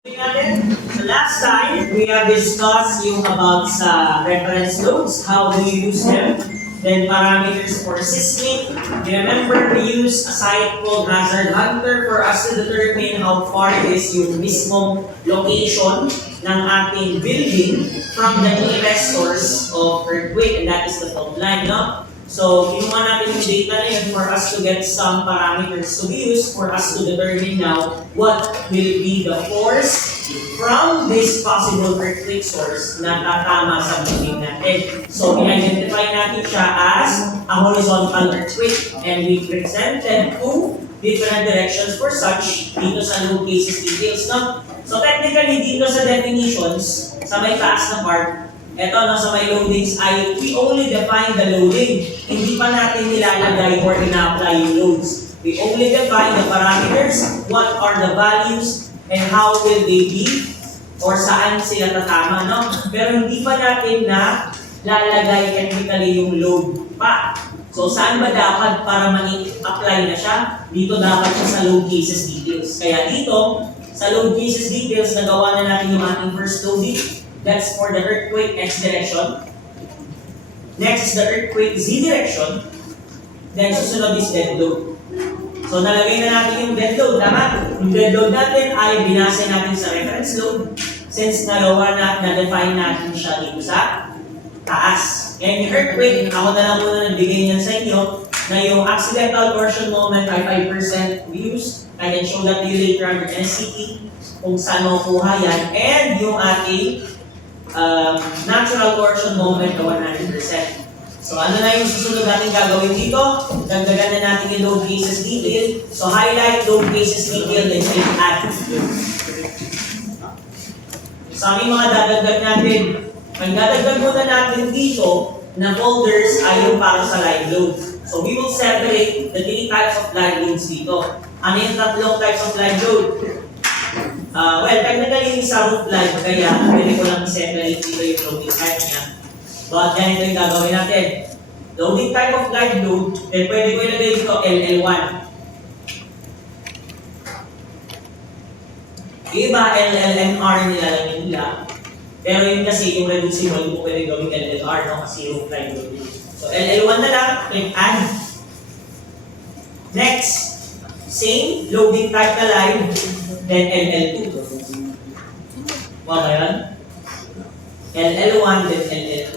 Natin, so last time, we have discussed yung about sa reference loads, how do you use them, then parameters for system. Remember, we use a site called Hazard Hunter for us to determine how far it is yung mismong location ng ating building from the nearest source of earthquake, and that is the fault line, no? So, kinuha natin yung data na yun for us to get some parameters to be used for us to determine now what will be the force from this possible earthquake source na tatama sa building natin. So, i-identify natin siya as a horizontal earthquake, and we presented two different directions for such dito sa load cases details, no? So, technically, dito sa definitions, sa may taas na part, eto no, sa may loadings ay we only define the loading. Hindi pa natin nilalagay or ina-apply yung loads. We only define the parameters, what are the values, and how will they be, or saan sila tatama, no? Pero hindi pa natin na lalagay technically yung load pa. So saan ba dapat para ma-apply na siya? Dito dapat siya sa load cases details. Kaya dito, sa load cases details, nagawa na natin yung ating first loading. That's for the earthquake X direction. Next is the earthquake Z direction. Then susunod is dead load. So nalagay na natin yung dead load, tama? Yung dead load natin ay binasa natin sa reference load since nagawa na, na-define natin siya dito sa taas. And yung earthquake, ako na lang muna nagbigay niyan sa inyo na yung accidental torsion moment ay 5% views. I can show that to you later under NCT kung saan makukuha yan. And yung ating natural torsion moment na 100%. So ano na yung susunod natin gagawin dito? Dagdagan na natin yung load cases detail. So highlight load cases detail, then click add. Sa aming mga dadagdag natin, ang dadagdag muna natin dito na folders ay yung para sa live load. So we will separate the three types of live loads dito. Ano yung tatlong types of live load? Well, technically yung isa roof live, kaya pwede ko lang i-separate dito yung loading type niya. But ganito yung gagawin natin. Loading type of live load, then pwede ko ilagay dito LL1. Iba LLNR nilalagay nila. Pero yun kasi yung reducible, hindi ko pwede gawin LLR, no? Kasi roof live load. So LL1 na lang, click add. Next, same loading type na live, then LL2. Wow ba yun? LL1, then LL2.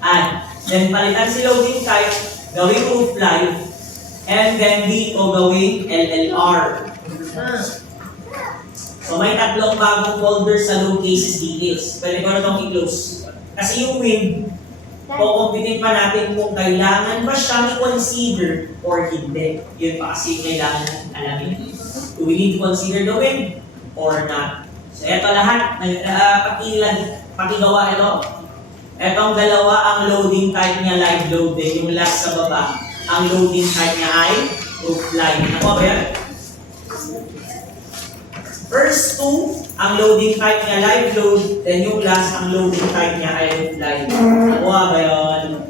Add. Then palitan si loading type, gawing roof live, and then dito gawing LLR. So may tatlong bagong folders sa load cases details. Pwede ko na itong i-close. Kasi yung wind, kukumpitin pa natin kung kailangan ba siyang i-consider or hindi. Yun pa kasi kailangan natin alamin. Do we need to consider the wind or not? So eto lahat, pakigawa ito. Etong dalawa, ang loading type niya live load din. Yung last sa baba, ang loading type niya ay roof live. Ako ba yan? First two, ang loading type niya live load, then yung last, ang loading type niya ay roof live. Nakuha ba yun?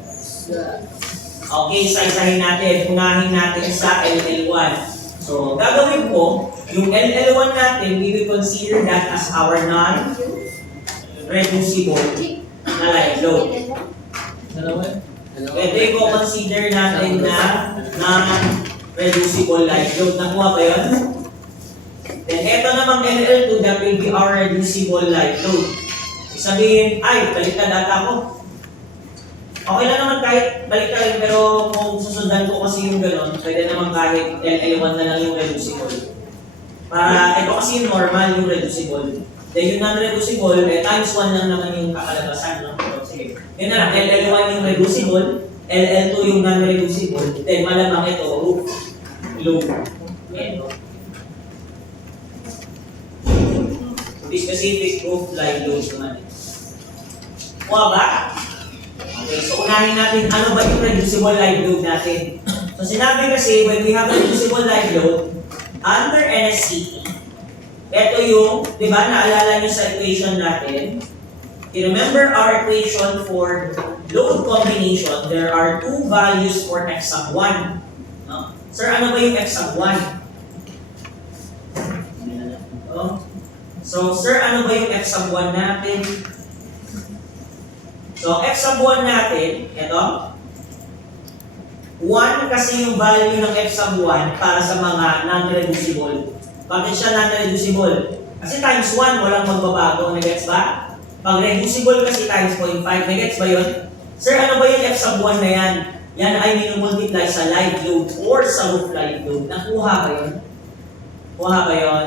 Okay, isa-isahin natin. Unahin natin sa LL1. So, gagawin ko, yung LL1 natin, we will consider that as our non-reducible na live load. Pwede ko consider natin na non-reducible live load. Nakuha ba yun? Then, eto namang LL2, that will be our reducible live load. Sabihin, ay, baliktad ata ako. Okay lang naman kahit baliktad, pero kung susundan ko kasi yung gano'n, pwede naman kahit LL1 na lang yung reducible. Para, ito kasi yung normal, yung reducible. Then yung non-reducible, times 1 lang naman yung kakalabasan, no? So, sige. Yun na lang, LL1 yung reducible, LL2 yung non-reducible, then malamang ito, roof load. Ito. Specific roof live load naman. Kuha ba? Okay, so unahin natin ano ba yung reducible live load natin. So sinabi kasi, when we have reducible live load, under NSCT, ito yung, di ba, naalala nyo sa equation natin, remember our equation for load combination, there are two values for x sub 1. No? Sir, ano ba yung x sub 1? So, sir, ano ba yung f sub 1 natin? So, f sub 1 natin, ito. 1 kasi yung value ng f sub 1 para sa mga non-reducible. Bakit siya non-reducible? Kasi times 1, walang magbabago. Nagets ba? Pag reducible kasi times 0.5. Nagets ba yun? Sir, ano ba yung f sub 1 na yan? Yan ay minumultiply sa live load or sa roof live load. Nakuha ba yun? Kuha ba yun?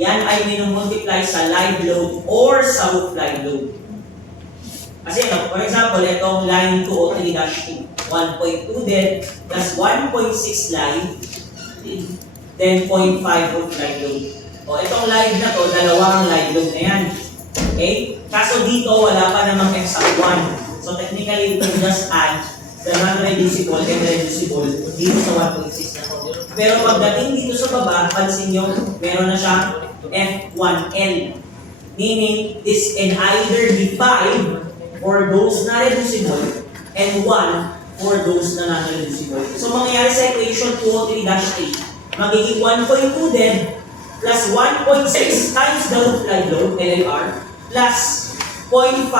Yan ay minumultiply sa live load or sa roof live load. Kasi for example, itong line 203-2, 1.2 din, plus 1.6 live, then 0.5 roof live load. O itong live na to, dalawang live load na yan. Okay? Kaso dito, wala pa namang f sub 1. So technically, you can just add the non-reducible and reducible dito sa 1.6 na to. Pero pagdating dito sa baba, pansin nyo, meron na siyang F1L. Meaning, this can either be 5 for those na reducible and 1 for those na non-reducible. So, mangyayari sa equation 203-8, magiging 1.2 din plus 1.6 times the roof live load, LLR, plus 0.5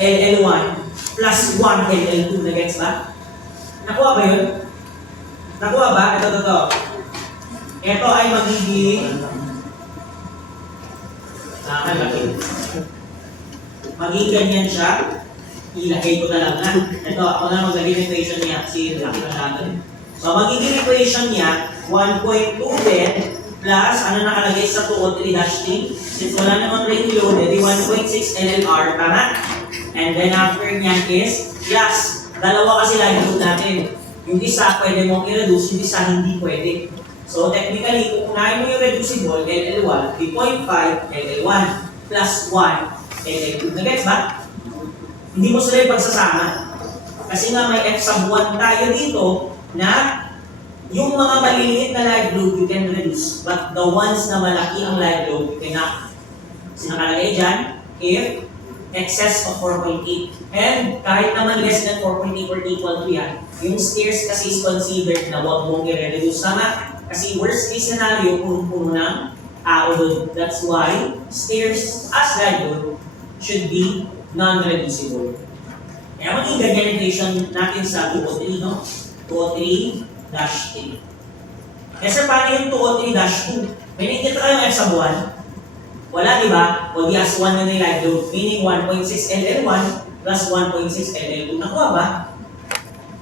LL1 plus 1 LL2. Nagets ba? Nakuha ba yun? Nakuha ba? Ito. Ito ay magiging magiging ganyan siya. Ilagay ko na lang na. Ito, ako na maglagay ng equation niya kasi laki masyado. So, magiging equation niya 1.2 din plus, ano nakalagay sa 203-3? Since wala namang rate load, edi 1.6 LLR, tama? And then after niyan is plus. Dalawa kasi live load natin. Yung isa, pwede mong i-reduce, yung isa hindi pwede. So, technically, kung unahin mo yung reducible, LL1, di 0.5 LL1 plus 1 LL2. Nagets ba? Hindi mo sila yung pagsasama. Kasi nga may f sub 1 tayo dito na yung mga maliliit na live load you can reduce, but the ones na malaki ang live load, you cannot. Kasi nakalagay dyan, if excess of 4.8. And kahit naman less than 4.8 or equal to yan, yung stairs kasi is considered na huwag mong i-reduce. Tama? Kasi worst case scenario, puno ng tao doon. That's why stairs as live load should be non-reducible. Kaya maging ganyan equation natin sa 203, no? 203-8. Kaya sir, paano yung 203-2? May nakikita kayong f sub 1? Wala, di ba? O di as 1 na yung live load, meaning 1.6 LL1 plus 1.6 LL2. Nakuha ba?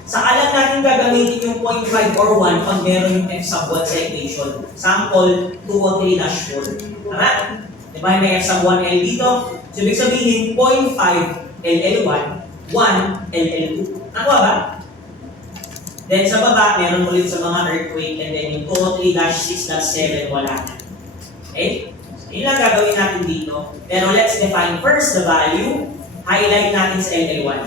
Saka lang natin gagamitin yung 0.5 or 1 pag meron yung f sub 1 sa equation. Sample 203-4. Tama? Di ba may f sub 1L dito? So, ibig sabihin, 0.5 LL1, 1 LL2. Nakuha ba? Then sa baba, meron ulit sa mga earthquake, and then yung 203-6.7, wala na. Okay? So, yun lang gagawin natin dito. Pero let's define first the value. Highlight natin sa LL1.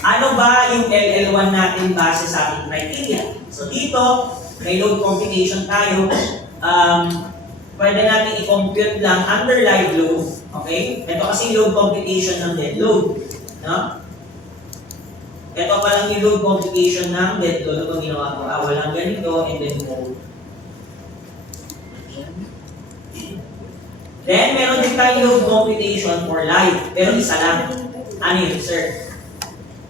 Ano ba yung LL1 natin base sa ating criteria? So dito, may load computation tayo. Pwede natin i-compute lang under live load. Okay? Ito kasi load computation ng dead load. No? Ito pa lang yung load computation ng dead load. Ito ginawa ko. Walang ganito and then mode. Then, meron din tayong load computation for live. Pero isa lang. Ano yun, sir?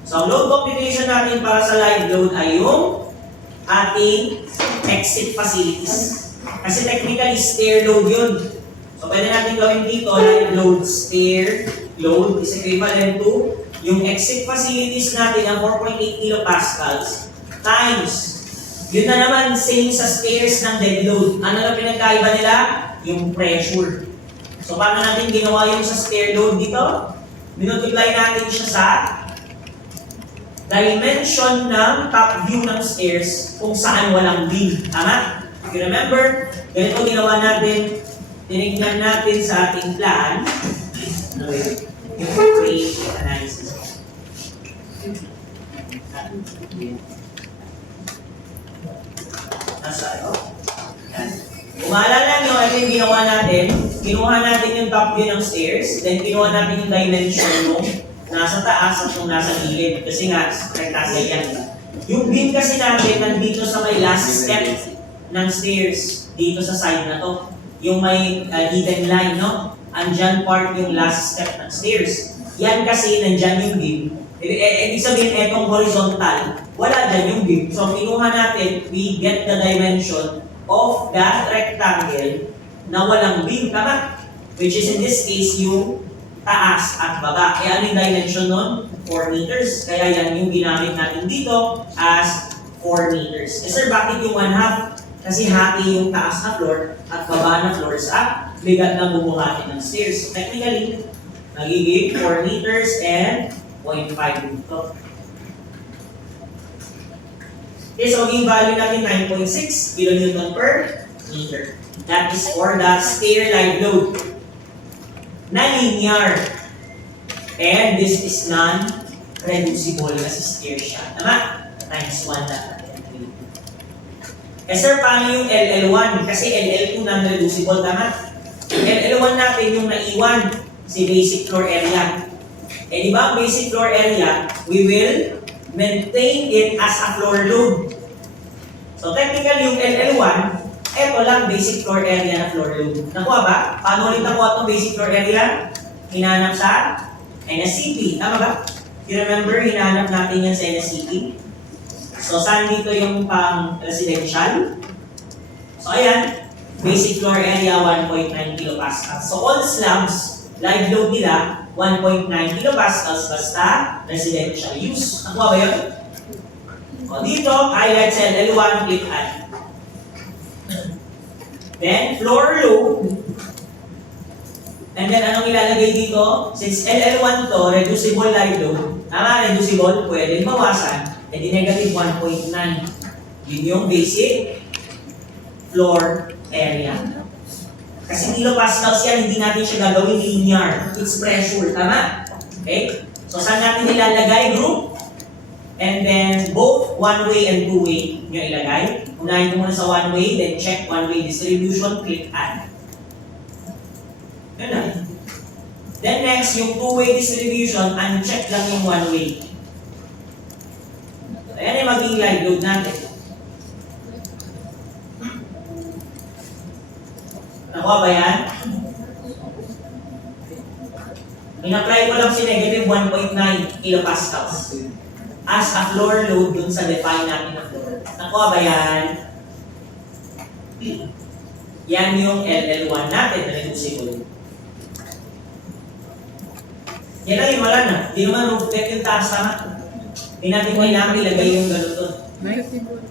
So, ang load computation natin para sa live load ay yung ating exit facilities. Kasi technically, stair load yun. So, pwede natin gawin dito, live load, stair load is equivalent to yung exit facilities natin ang 4.8 kilopascals times, yun na naman, same sa stairs ng dead load. Ano na pinagkaiba nila? Yung pressure. So, paano natin ginawa yung sa stair load dito? Minultiply natin siya sa dimension ng top view ng stairs kung saan walang beam. Tama? If you remember, ganito ginawa natin, tinignan natin sa ating plan, yung rate analysis. Nasa ito. Kung maalala nyo, ito yung ginawa natin, kinuha natin yung top view ng stairs, then kinuha natin yung dimension nung nasa taas at nung nasa gilid. Kasi nga, rectangle yan. Yung beam kasi natin nandito sa may last step ng stairs, dito sa side na to. yung may hidden line, no? Andyan part yung last step ng stairs. Yan kasi nandyan yung beam. Ibig sabihin, etong horizontal, wala dyan yung beam. So, kinuha natin, we get the dimension of that rectangle na walang beam, tama? Which is in this case, yung taas at baba. Kaya ano yung dimension nun? 4 meters. Kaya yan yung ginamit natin dito as 4 meters. Eh sir, bakit yung 1/2? Kasi hati yung taas na floor at baba na floor sa bigat na bumuhati ng stairs. So technically, nagiging 4 meters and 0.5 dito. Okay, so maging value natin 9.6 kilonewton per meter. That is for the stair live load na linear. And this is non-reducible kasi stair siya. Tama? Times 1 na. Eh sir, paano yung LL1? Kasi LL2 non-reducible, tama? LL1 natin yung naiwan, si basic floor area. Eh di ba ang basic floor area, we will maintain it as a floor load. So technically yung LL1, eto lang basic floor area na floor load. Nakuha ba? Paano ulit nakuha itong basic floor area? Hinanap sa NSCP. Tama ba? You remember, hinanap natin yan sa NSCP. So, saan dito yung pang residential? So, ayan. Basic floor area, 1.9 kilopascals. So, all slabs, live load nila, 1.9 kilopascals basta residential use. Nakuha ba yun? O, dito, highlight cell L1, click add. Then, floor load. And then, anong ilalagay dito? Since LL1 to, reducible live load. Tama, reducible, pwede bawasan. E di negative 1.9. Yun yung basic floor area. Kasi kilopascals yan, hindi natin siya gagawin linear. It's pressure, tama? Okay? So, saan natin ilalagay? Group. And then, both one-way and two-way nyo ilagay. Unahin ko muna sa one-way, then check one-way distribution, click add. Yun na. Then next, yung two-way distribution, uncheck lang yung one-way. Ayan yung maging live load natin. Nakuha ba yan? In-apply ko lang si negative 1.9 kilopascals as a floor load dun sa define natin na floor. Nakuha ba yan? Yan yung LL1 natin na reducible. Yan lang yung wala na. Hindi naman roof deck yung taas, tama? Hindi natin kailangan ilagay yung gano'n doon.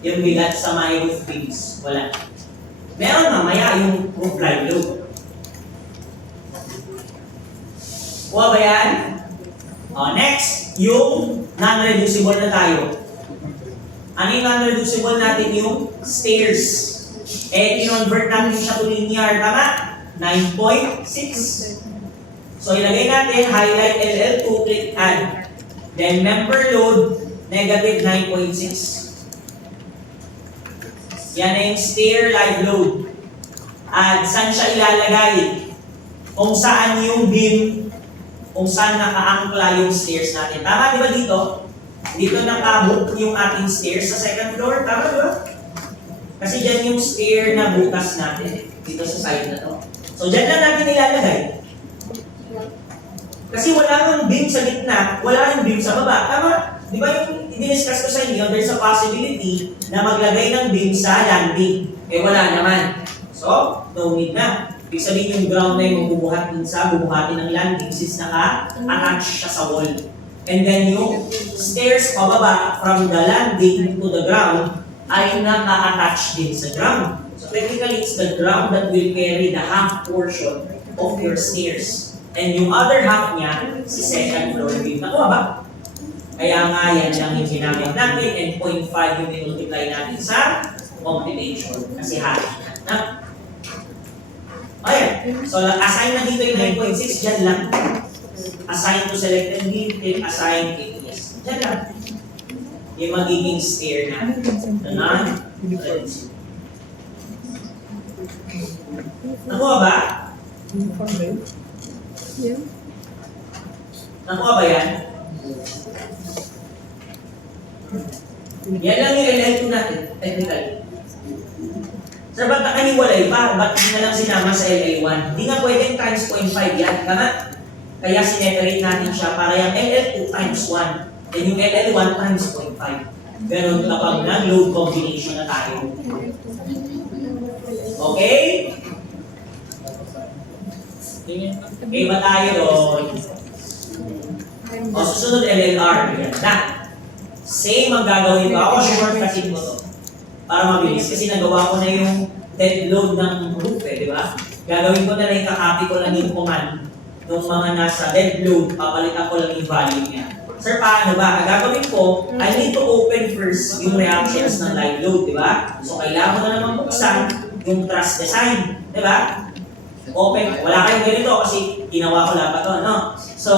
Yung bigat sa may roof beams. Wala. Meron mamaya yung roof live load. Kuha ba yan? O, next, yung non-reducible na tayo. Ano yung non-reducible natin? Yung stairs. Eh, i-convert natin siya to linear. Tama? 9.6. So, ilagay natin, highlight LL2, click add. Then, member load, negative 9.6. Yan na yung stair live load. At saan siya ilalagay? Kung saan yung beam, kung saan nakaangkla yung stairs natin. Tama, di ba dito? Dito nakabook yung ating stairs sa second floor. Tama, di ba? Kasi dyan yung stair na butas natin. Dito sa side na to. So, dyan lang natin ilalagay. Kasi wala nang beam sa gitna, wala nang beam sa baba. Tama? Di ba yung i-discuss ko sa inyo, there's a possibility na maglagay ng beam sa landing. Eh wala naman. So, no need na. Ibig sabihin yung ground na yung bubuhatin ng landing since naka-attach siya sa wall. And then yung stairs pababa from the landing to the ground ay naka-attach din sa ground. So technically, it's the ground that will carry the half portion of your stairs. And yung other half niya, si second floor beam. Nakuha ba? Kaya nga yan lang yung ginamit natin and 0.5 yung multiply natin sa computation. Kasi hati na. Ayan. So, assign na dito yung 9.6. Diyan lang. Assign to selected beam, click assign, click yes. Diyan lang. Yung magiging stair na. Na non-reducible. Nakuha ba? Yeah. Nakuha ba yan? Yan lang yung LL2 natin, technically. Sir, ba't nakahiwalay pa? Ba't hindi na lang sinama sa LL1? Hindi nga pwedeng times 0.5 yan. Tama? Kaya sineparate natin siya para yung LL2 times 1. Then yung LL1 times 0.5. Ganun kapag nag-load combination na tayo. Okay? Okay ba tayo doon? O susunod LLR. Yan na. Same ang gagawin ko. Ako shortcutin ko to. Para mabilis. Kasi nagawa ko na yung dead load ng roof di ba? Gagawin ko na lang, kakopy ko lang yung command ng mga nasa dead load, papalitan ko lang yung value niya. Sir, paano ba? Ang gagawin ko, I need to open first yung reactions ng live load, di ba? So, kailangan ko na naman buksan yung trust design, di ba? Open, wala kayong ganito kasi ginawa ko lang pa to, no? So,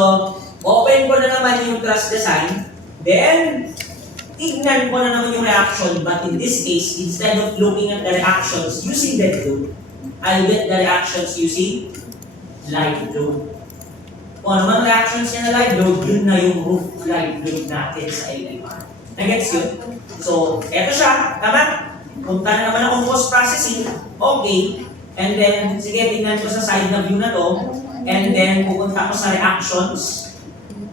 open ko na naman yung trust design, then, tignan ko na naman yung reaction, but in this case, instead of looking at the reactions using dead load, I'll get the reactions using live load. Kung ano man reactions niya na live load, yun na yung roof live load natin sa LLR. Nagets yun? So, eto siya, tama? Punta na naman akong post-processing, okay. And then, sige, tingnan ko sa side na view na to, and then pupunta ko sa reactions.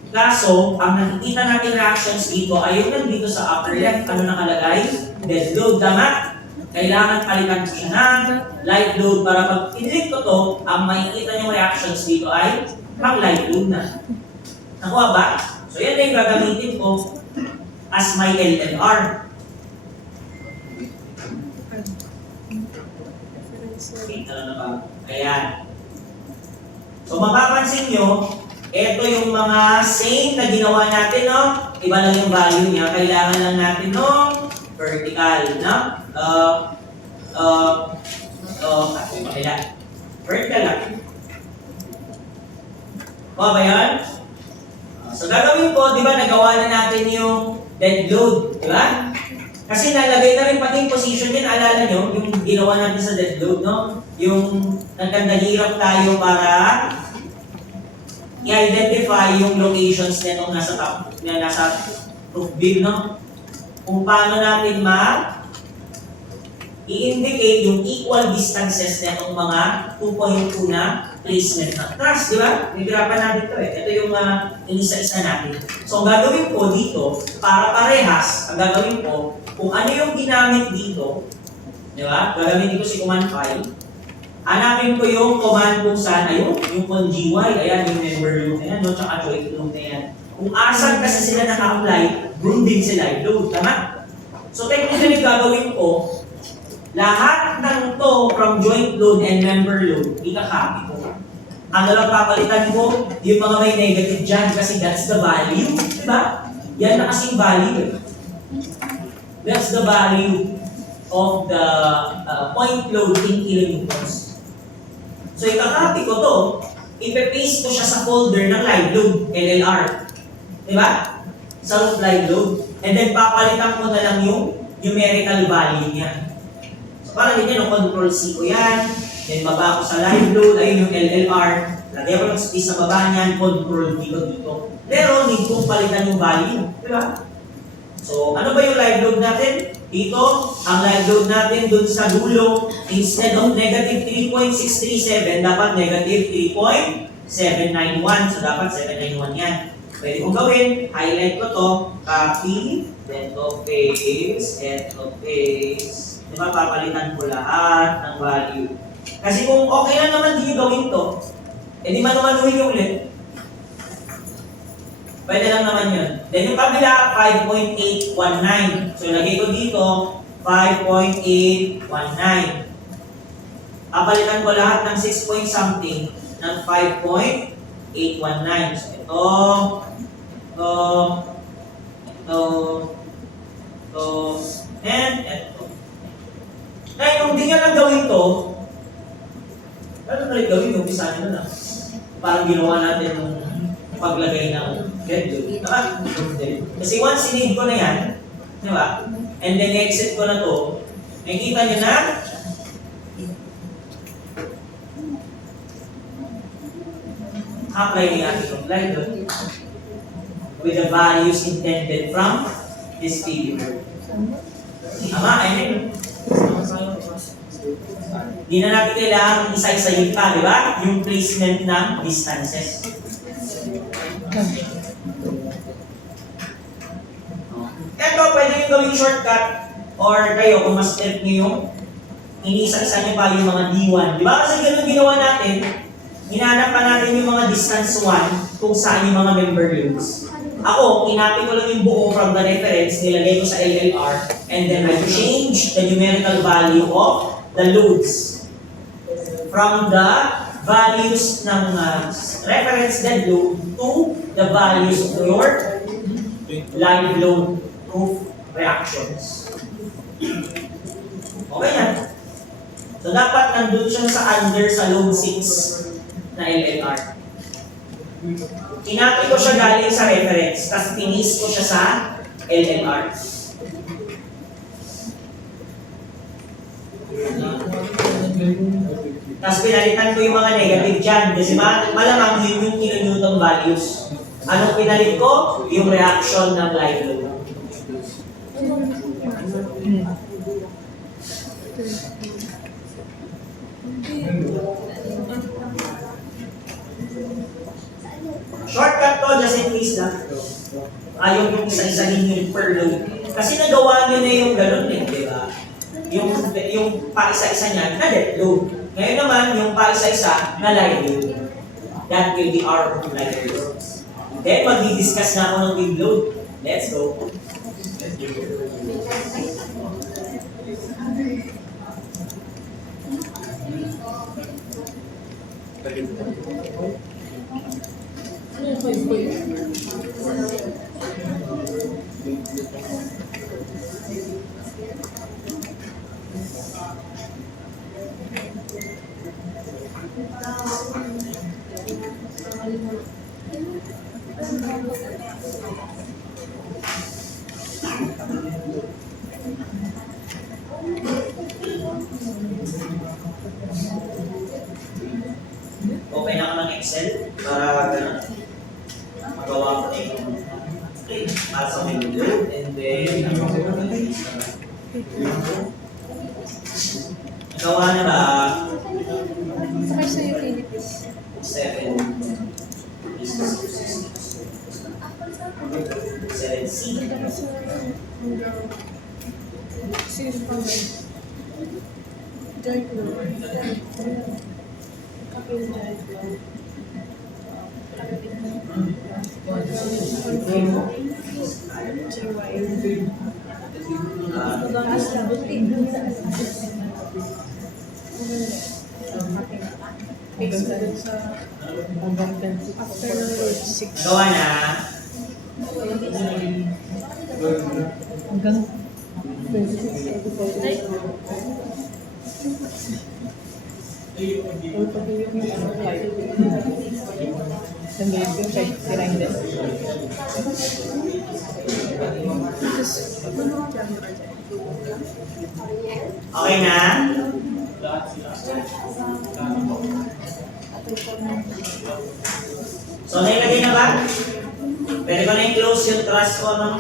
Kaso, ang nakikita natin reactions dito ay yung nandito sa upper left, ano nakalagay? Dead load, tama? Kailangan palitan ko siya ng live load para pag i-delete ko to, ang makikita yung reactions dito ay mag-live load na. Nakuha ba? So yan na yung gagamitin ko as my LLR. Kita na ba? Ayan. So mapapansin nyo, ito yung mga same na ginawa natin, no? Iba lang yung value niya. Kailangan lang natin no? Vertical, no? Vertical lang. Kuha ba yan? So gagawin ko, di ba, nagawa na natin yung dead load, di ba? Kasi nalagay na rin pati yung position din, alala nyo, yung ginawa natin sa dead load, no? Yung nagkandahirap tayo para i-identify yung locations nitong nasa top, na nasa roof beam, no? Kung paano natin i-indicate yung equal distances nitong mga 2.2 na placement ng truss, di ba? Nagirapan natin ito eh. Ito yung inisa-isa natin. So, ang gagawin ko dito, para parehas, ang gagawin ko, kung ano yung ginamit dito, di ba? Gagamitin ko si command file. Hanapin ko yung command kung saan, ayun, yung con-gy, ayan, yung member load na yan, no? Tsaka joint load na yan. Kung asan kasi sila naka-apply, doon din sila load, tama? So, technically, gagawin ko, lahat ng to from joint load and member load, ikakopy ko. Ano lang papalitan ko, yung mga may negative dyan kasi that's the value, di ba? Yan na kasing value. That's the value of the point load in kilonewtons. So ikakopy ko to, ipe-paste ko siya sa folder ng live load, LLR. Di ba? Sa roof live load. And then papalitan ko na lang yung numerical value niya. So parang ganyan, control C ko yan. Then baba ko sa live load, ayun yung LLR. Lagay ko ng space sa baba niyan, control dito dito. Pero need kong palitan yung value. Di ba? So ano ba yung live load natin? Dito, ang live load natin dun sa dulo, instead of negative 3.637, dapat negative 3.791. So dapat 791 yan. Pwede kong gawin, highlight ko to, copy, then to paste, and to paste. Diba, papalitan ko lahat ng value. Kasi kung okay lang naman din yung gawin to, edi manumanuhin yung ulit. Pwede lang naman yun. Then yung kabila, 5.819. So lagay ko dito, 5.819. Papalitan ko lahat ng 6 point something ng 5.819. So ito, and ito. Ngayon, kung di nga lang gawin to, ano na gawin yung umpisa nyo na? Parang ginawa natin yung paglagay ng dead load. Kasi once sinave ko na yan, di ba? And then exit ko na to, nakikita nyo na, apply ni ating apply doon with the values intended from this figure. Tama, I mean, Hindi na natin kailangan isa-isayin pa, di ba? Yung placement ng distances. Ito, pwede yung gawing shortcut or kayo, kung mas step nyo yung inisa-isa nyo pa yung mga D1. Di ba? Kasi ganun ginawa natin, hinahanap pa natin yung mga distance 1 kung saan yung mga member loads. Ako, kinapin ko lang yung buo from the reference, nilagay ko sa LLR, and then I change the numerical value of the loads from the values ng reference dead load to the values of your live load proof reactions. Okay yan. So dapat nandun siya under sa load 6 na LLR. Kinapin ko siya galing sa reference, tapos pinis ko siya sa LLR. Tapos pinalitan ko yung mga negative dyan, kasi malamang yun yung kilonewton values. Anong pinalit ko? Yung reaction ng live load. Shortcut to, just in case lang. Ayaw yung isa-isahin yung per load. Kasi nagawa nyo na yung ganun eh, di ba? Yung pa-isa-isa niyan na dead load. Ngayon naman, yung pa-isa-isa na live load. That will be our live load. Then, mag-discuss na ako ng wing load. Let's go. Okay na ka ng Excel para ganun. Magawa ko na yung para sa window and then nagawa na ba? Sa utilities. 7 7C. Gawa na. Hanggang Okay na? So, nailagay na ba? Pwede ko na i-close yung trust ko ng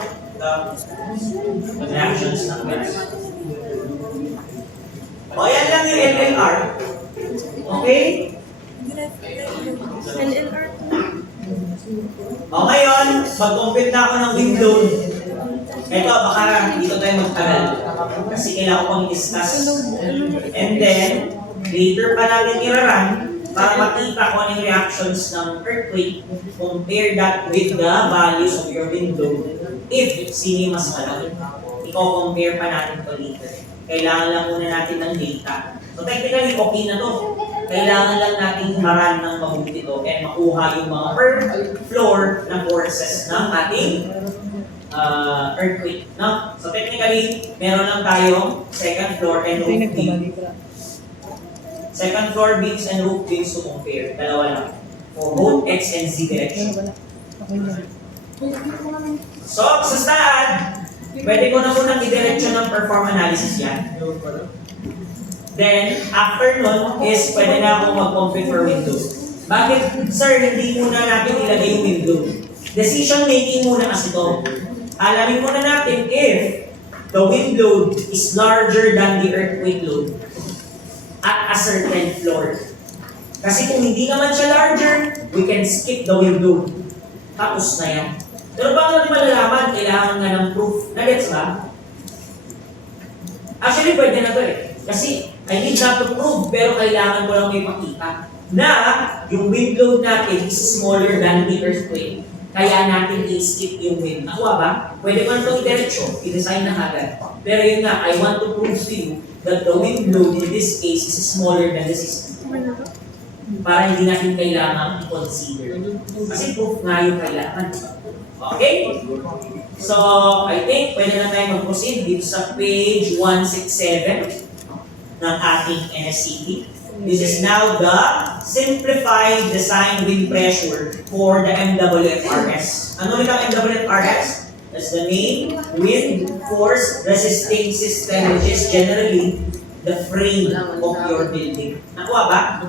reactions ng gas. O, yan lang yung LLR. Okay? LLR. O, ngayon, mag-compute na ako ng wind load. Ito, baka dito tayo magtagal. Kasi kailangan ko pang i-discuss. And then, later pa natin i-run para makita ko ano yung reactions ng earthquake. Compare that with the values of your wind load. If sino yung mas malaki. I-compare pa natin to later. Kailangan lang muna natin ng data. So technically, okay na to. Kailangan lang natin humaran ng mabuti to and makuha yung mga per floor na forces ng ating earthquake. No? So technically, meron lang tayong second floor and roof beam. Second floor beams and roof beams to compare. Dalawa lang. For both X and Z direction. So, sa staan, pwede ko na munang i-direction ng perform analysis yan. Then, after nun, is pwede na akong mag-compute for window. Bakit, sir, hindi muna natin ilagay yung window? Decision making muna kasi ito. Alamin muna natin if the wind load is larger than the earthquake load. certain floor. Kasi kung hindi naman siya larger, we can skip the window. Tapos na yan. Pero paano natin malalaman? Kailangan nga ng proof. Nagets ba? Actually, pwede na to eh. Kasi, I need not to prove, pero kailangan ko lang may pakita na yung wind load natin is smaller than the earthquake. Kaya natin i-skip yung wind. Nakuha ba? Pwede ko na itong i-diretso, i-design na agad. Pero yun nga, I want to prove to you that the wind load in this case is smaller than the system. Para hindi natin kailangan i-consider. Kasi proof nga yung kailangan. Okay? So, I think pwede na tayo mag-proceed dito sa page 167 ng ating NSCP. This is now the simplified design wind pressure for the MWFRS. Ano ulit ang MWFRS? That's the main wind force resisting system, which is generally the frame of your building. Nakuha ba?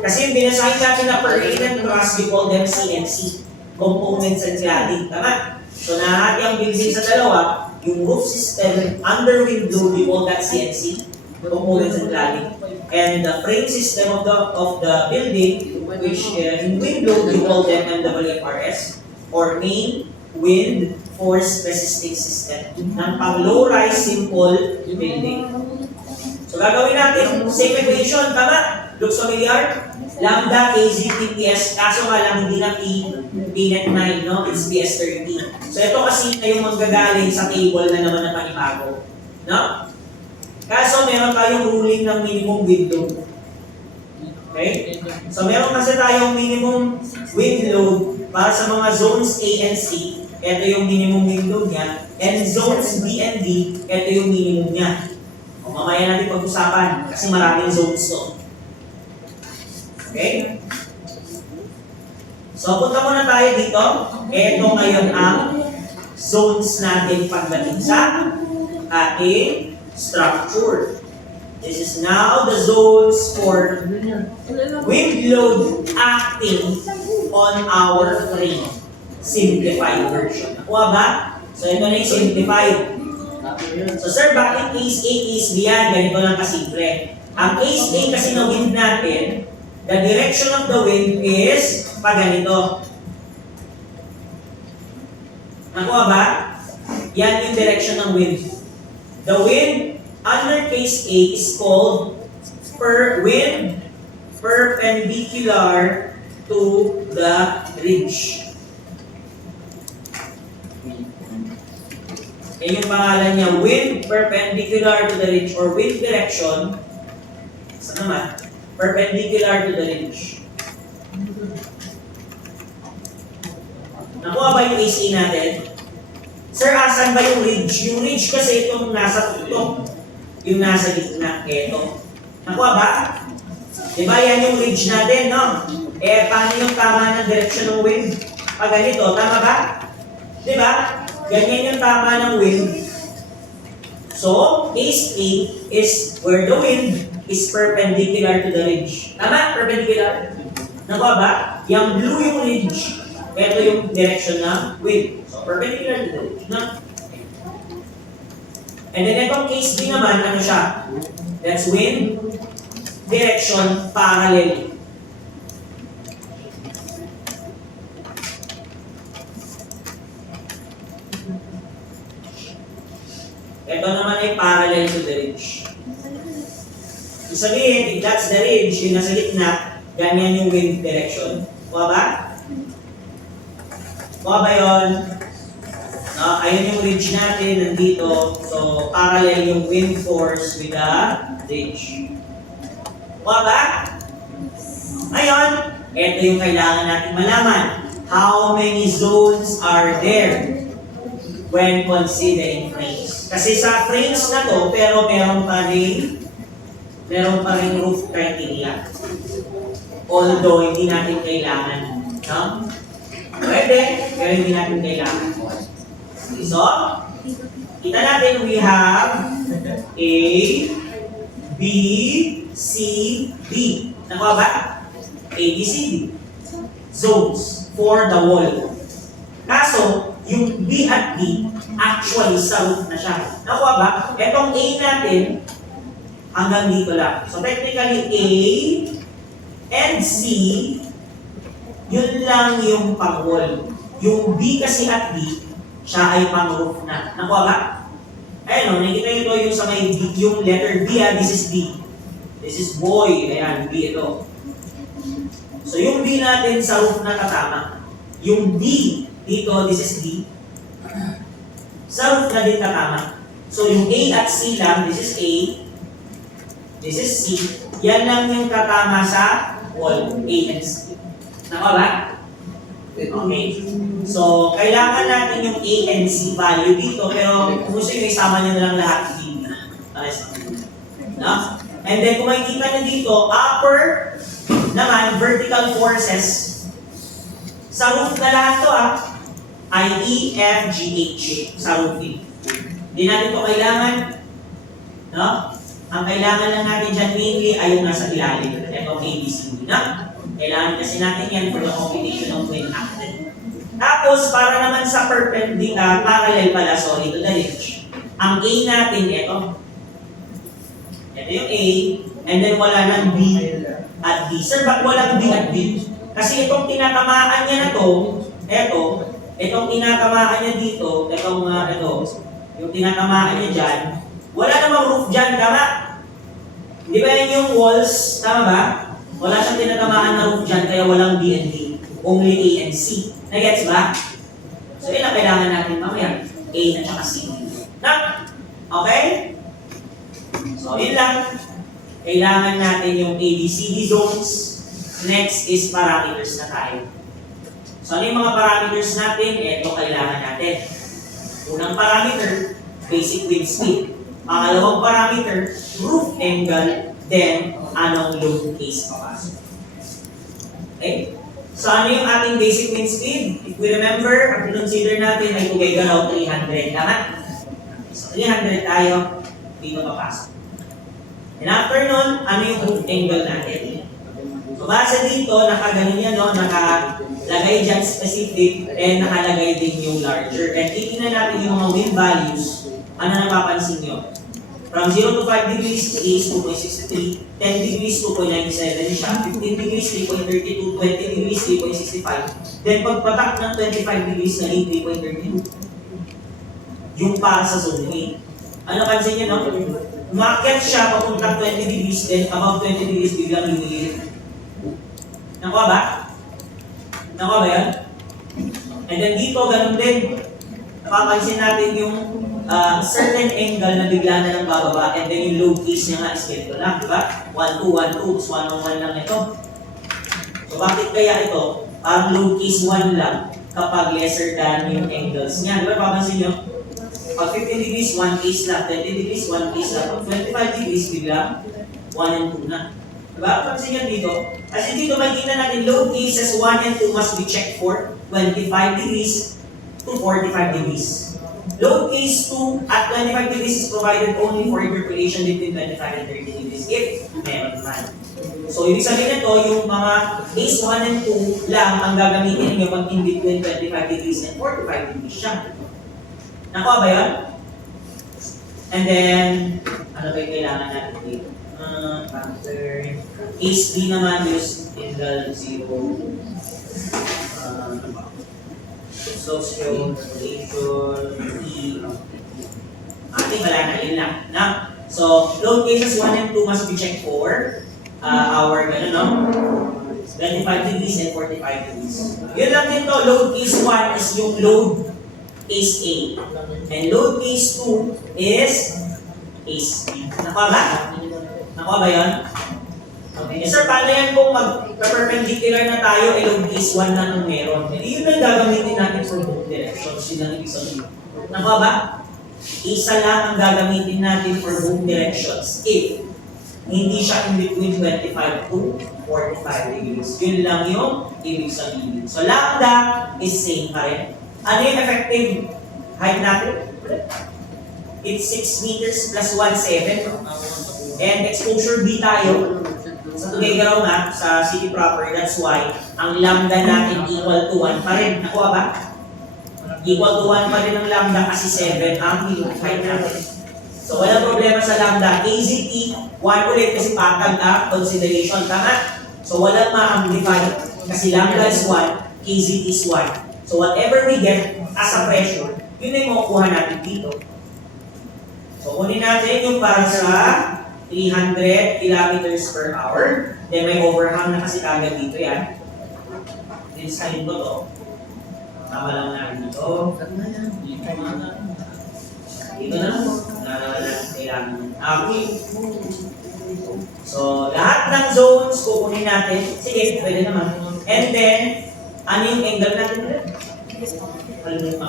Kasi yung binasahin natin na permanent truss, we call them CNC, components and cladding. Tama? So nahati ang building sa dalawa, yung roof system, under wind load, we call that CNC, components and cladding. And the frame system of the building, which in wind load, we call them MWFRS, or main wind force resisting system, ng pang low-rise simple building. So gagawin natin, same equation, tama? Looks familiar? Lambda, KZ, TPS, kaso nga lang hindi na PNet 9, no? It's PS13. So ito kasi na yung manggagaling sa table na naman na panibago. No? Kaso meron tayong ruling ng minimum wind load. Okay? So meron kasi tayong minimum wind load para sa mga zones A and C. Ito yung minimum wind load niya. And zones B and D, ito yung minimum niya. O, mamaya natin pag-usapan kasi maraming zones to. Okay? So, punta muna tayo dito. Ito ngayon ang zones natin pagdating sa ating structure. This is now the zones for wind load acting on our frame. Simplified version. Nakuha ba? So, ito na yung simplified. So, sir, bakit case A, case B yan? Ganito lang kasimple. Ang case A kasi na wind natin, the direction of the wind is pa ganito. Nakuha ba? Yan yung direction ng wind. The wind under case A is called wind perpendicular to the ridge. Yan yung pangalan niya, wind perpendicular to the ridge or wind direction. Saan naman? Perpendicular to the ridge. Nakuha ba yung AC natin? Sir, asan ba yung ridge? Yung ridge kasi itong nasa tutok. Yung nasa gitna. Ito. Nakuha ba? Diba yan yung ridge natin, no? Eh, paano yung tama ng direction ng wind? Pag ganito, tama ba? Diba? Ganyan yung tama ng wind. So, case A is where the wind is perpendicular to the ridge. Tama? Perpendicular? Nakuha ba? Yung blue yung ridge. Ito yung direction ng wind. So, perpendicular to the ridge. No? And then, itong case B naman, ano siya? That's wind direction parallel. Ito naman ay parallel to the ridge. Ibig sabihin, if that's the ridge, yung nasa gitna, ganyan yung wind direction. Kuha ba? Kuha ba yun? No, ayun yung ridge natin, nandito. So, parallel yung wind force with the ridge. Kuha ba? Ngayon, ito yung kailangan natin malaman. How many zones are there when considering frames? Kasi sa frames na to, pero meron pa rin roof criteria. Although, hindi natin kailangan. No? Pwede, pero hindi natin kailangan. So, kita natin we have A, B, C, D. Nakuha ba? A, B, C, D. Zones for the wall. Kaso, yung B at D, actually sa roof na siya. Nakuha ba? Etong A natin, hanggang dito lang. So technically, A and C, yun lang yung pang-wall. Yung B kasi at D, siya ay pang-roof na. Nakuha ba? Ayun o, nakikita nyo ito yung sa may B, yung letter B, this is B. This is boy, ayan, B ito. So yung B natin sa roof na tatama. Yung D dito, this is D. Sa roof na din tatama. So yung A at C lang, this is A. This is C. Yan lang yung tatama sa wall, A and C. Nakuha ba? Okay. So, kailangan natin yung A and C value dito, pero kung gusto nyo, isama nyo na lang lahat dito. No? And then, kung makikita nyo dito, upper naman, vertical forces, sa roof na lahat to ay E, F, G, H sa roofing. Hindi natin to kailangan. No? Ang kailangan lang natin dyan mainly ay yung nasa ilalim. Ito, A, B, C, D. No? Kailangan kasi natin yan for the combination of twin axis. Tapos, para naman sa perpendicular, parallel pala, sorry, to the ridge. Ang A natin, ito. Ito yung A, and then wala nang B at D. Sir, ba't walang B at D? Kasi itong tinatamaan niya na to, itong tinatamaan niya dito, ito, yung tinatamaan niya dyan, wala namang roof dyan, tama? Di ba yan yung walls, tama ba? Wala siyang tinatamaan na roof dyan, kaya walang B and D. Only A and C. Nagets ba? So, yun ang kailangan natin mamaya. A at saka C. Na? Okay? So, yun lang. Kailangan natin yung ABCD zones. Next is parameters na tayo. So, ano yung mga parameters natin? Ito kailangan natin. Unang parameter, basic wind speed. Pangalawang parameter, roof angle. Then, anong load case papasok. Okay? So, ano yung ating basic wind speed? If we remember, ang consider natin ay Tuguegarao 300. Tama? So, 300 tayo, dito papasok. And after nun, ano yung roof angle natin? So, base dito, nakaganon yan, no? Nakalagay dyan specific, and nakalagay din yung larger. And titignan natin yung mga wind values. Ano napapansin nyo? From 0 to 5 degrees is 2.63, 10 degrees 2.97 siya, 15 degrees 3.32, 20 degrees 3.65. Then pagpatak ng 25 degrees na 3.32. Yung para sa zone A. Ano pansin niyo, no? Umakyat siya papuntang 20 degrees, then above 20 degrees biglang lumilit. Nakuha ba? Nakuha ba yan? And then dito, ganun din. Napapansin natin yung certain angle na bigla na lang bababa, and then yung load case niya nga is ganito lang, di ba? 1, 2, 1, 2, 1, 1 lang ito. So bakit kaya ito? Parang load case 1 lang kapag lesser than yung angles niya. Di ba, papansin nyo? Pag 15 degrees, 1 case lang. 20 degrees, 1 case lang. Pag 25 degrees, bigla 1 and 2 na. Di ba? Papansin nyo dito? Kasi dito makikita natin load cases 1 and 2 must be checked for 25 degrees to 45 degrees. Load case 2 at 25 degrees is provided only for interpolation between 25 and 30 degrees if meron man. So, ibig sabihin nito, yung mga case 1 and 2 lang ang gagamitin nyo pag in between 25 degrees and 45 degrees siya. Nakuha ba yun? And then, ano ba yung kailangan natin dito? Pattern. Case 3 naman use angle 0. Social, relation, E. Ating wala na, yun lang. Na? So, load cases 1 and 2 must be checked for our, 25 degrees and 45 degrees. Yun lang din to, load case 1 is yung load case A. And load case 2 is case B. Nakuha ba? Nakuha ba yun? Okay. Sir, paano yan kung mag-perpendicular na tayo, load case 1 na nung meron? Hindi yun ang gagamitin natin for both directions. Yun ang ibig sabihin. Nakuha ba? Isa lang ang gagamitin natin for both directions if hindi siya in between 25 to 45 degrees. Yun lang yung ibig sabihin. So, lambda is same pa rin. Ano yung effective height natin? It's 6 meters plus 1.7. And exposure B tayo. Sa Tuguegarao nga, sa city proper, that's why ang lambda natin equal to 1 pa rin. Nakuha ba? Equal to 1 pa rin ang lambda kasi 7 ang height natin. So, walang problema sa lambda. KZT, 1 ulit kasi pattern ang consideration. Tama? So, walang ma-amplify. Kasi lambda is 1, KZT is 1. So, whatever we get as a pressure, yun na yung makukuha natin dito. So, kunin natin yung para sa 300 kilometers per hour. Then, may overhang na kasi kagad dito yan. Then, side ko to. Tama lang natin dito. Dito na lang. Kailangan. Okay. So, lahat ng zones kukunin natin. Sige, pwede naman. And then, ano yung angle natin ulit? Alam mo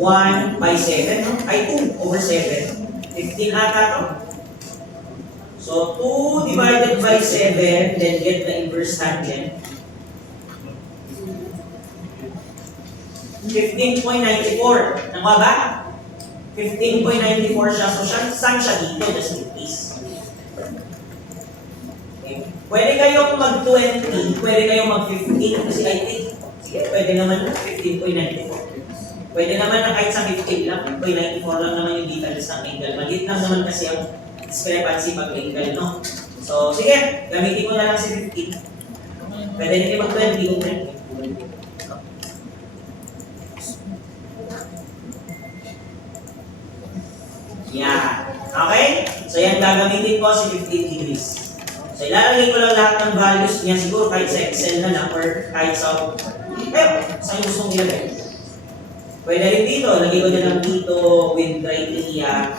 1 by 7, no? Ay, 2 over 7. 15 ata to. So, 2 divided by 7, then get the inverse tangent. 15.94. Nakuha ba? 15.94 siya. So, saan siya dito? Just in case. Okay. Pwede kayong mag-20, pwede kayong mag-15 kasi I think, sige, pwede naman na 15.94. Pwede naman na kahit sa 15 lang, 0.94 lang naman yung details ng angle. Maliit lang naman kasi ang discrepancy pag angle, no? So, sige, gamitin ko na lang si 15. Pwede nyo mag-20 kung 20. Yan. Okay? So, yan gagamitin ko si 15 degrees. So, ilalagay ko lang lahat ng values niya siguro kahit sa Excel na lang or kahit sa saan gustong ilagay. Pwede rin dito. Lagay ko na lang dito with criteria.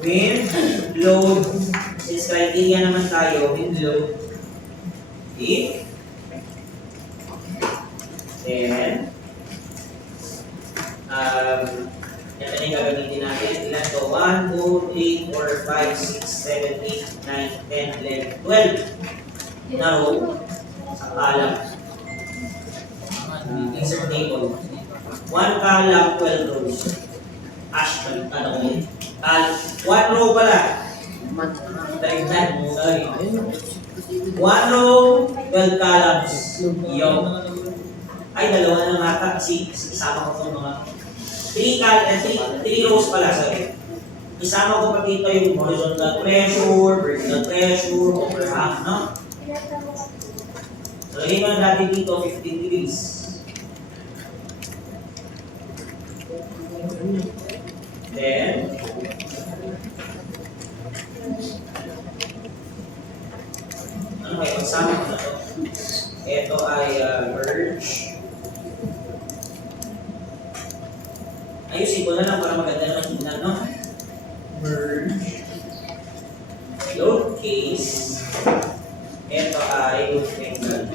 With load. Since criteria naman tayo, with load. Okay? Then, yan na yung gagamitin natin. Ilan to? 1, 2, 3, 4, 5, 6, 7, 8, 9, 10, 11, 12. Na row. Sa column. Insert table. 1 column, 12 rows. Balik ka na ulit. 1 row pala. Dagdag mo. 1 row, 12 columns. Yung. Ay, dalawa na mata kasi isama ko itong mga 3 rows pala, sorry. Isama ko pa dito yung horizontal pressure, vertical pressure, overhang, no? So, lagay ko na natin dito 15 degrees. Then, ano kayo, pagsama ko na ito? Ito ay merge. Ayusin ko na lang para maganda naman tingnan, no? Merge. Load case. Ito ay load angle.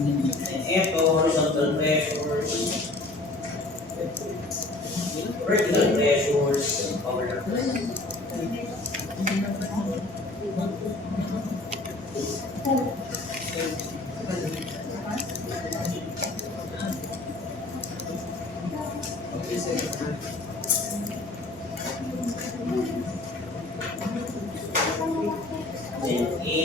And ito, horizontal pressures. Vertical pressures. Overlap. Then A,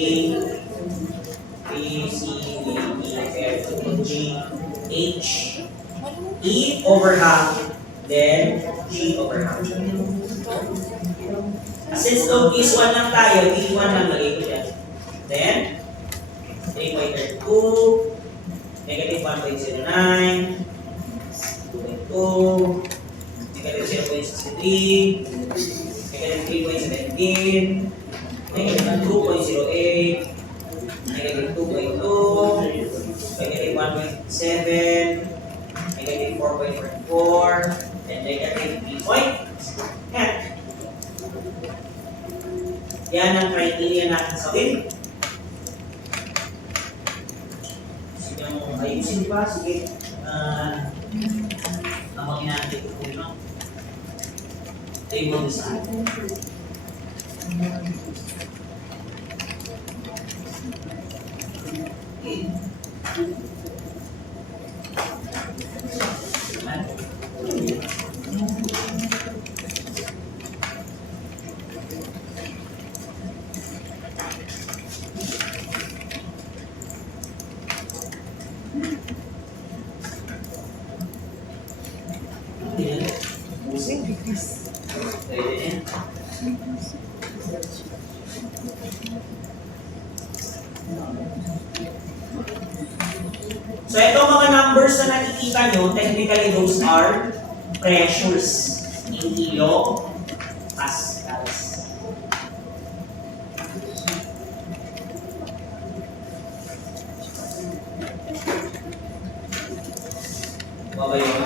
B, C, D, E, F, G, H, E overhang, then G overhang. Since load case 1 lang tayo, D1 lang lagay ko dyan. Then, 3.32, negative 1.09, 2.2, negative 0.63, negative 3.17, negative 2.08, negative 2.2, negative 1.7, negative 4.44, and negative 3.10. Yan ang criteria natin sa wind. Sige mo ayusin pa. Sige. Tamangin natin ito po, no? Table design. Okay. Pwede din. So, itong mga numbers na nakikita nyo, technically those are pressures in kilo pascals. Baba yun.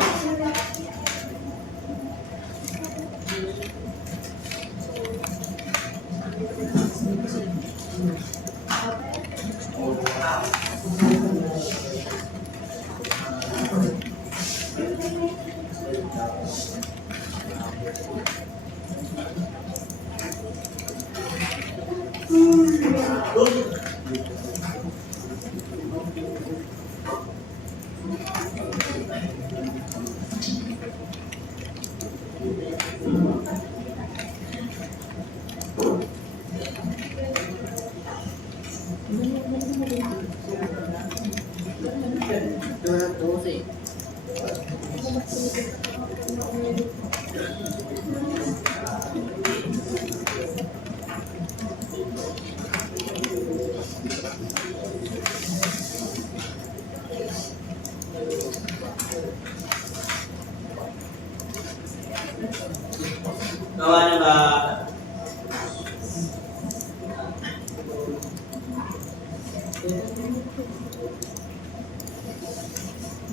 Gawa na ba?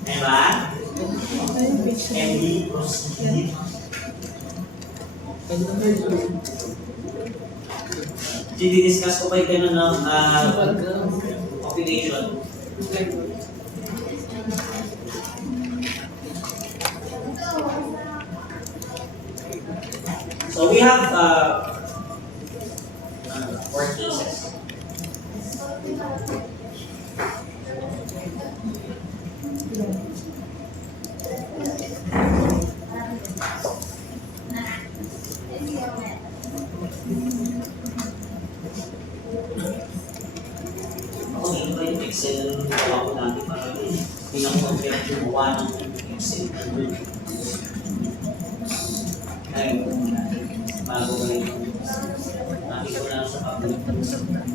Diba? MD proceed. Didi-discuss ko pa yung gano'n ng population. So we have 4 cases. Ako ito yung Excel na gawa ko dati para pinang-compare yung gawa ng Excel. Ngayon, bago ba yun? Nakita ko lang sa public.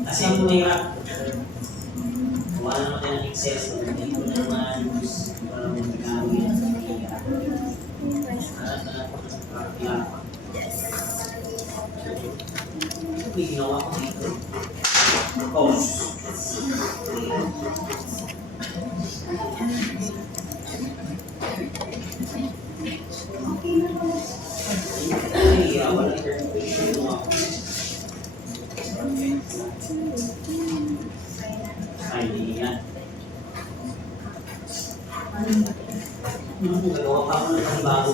Kasi ang mahirap, gawa naman tayo ng Excel, so hindi ko naman parang gagawin sa kaya. Hanap na ako ng praktiya. May ginawa ko dito. Pause. Ay, wala interpretation mo ako. Ay, hindi yan. Gagawa pa ako ng bago.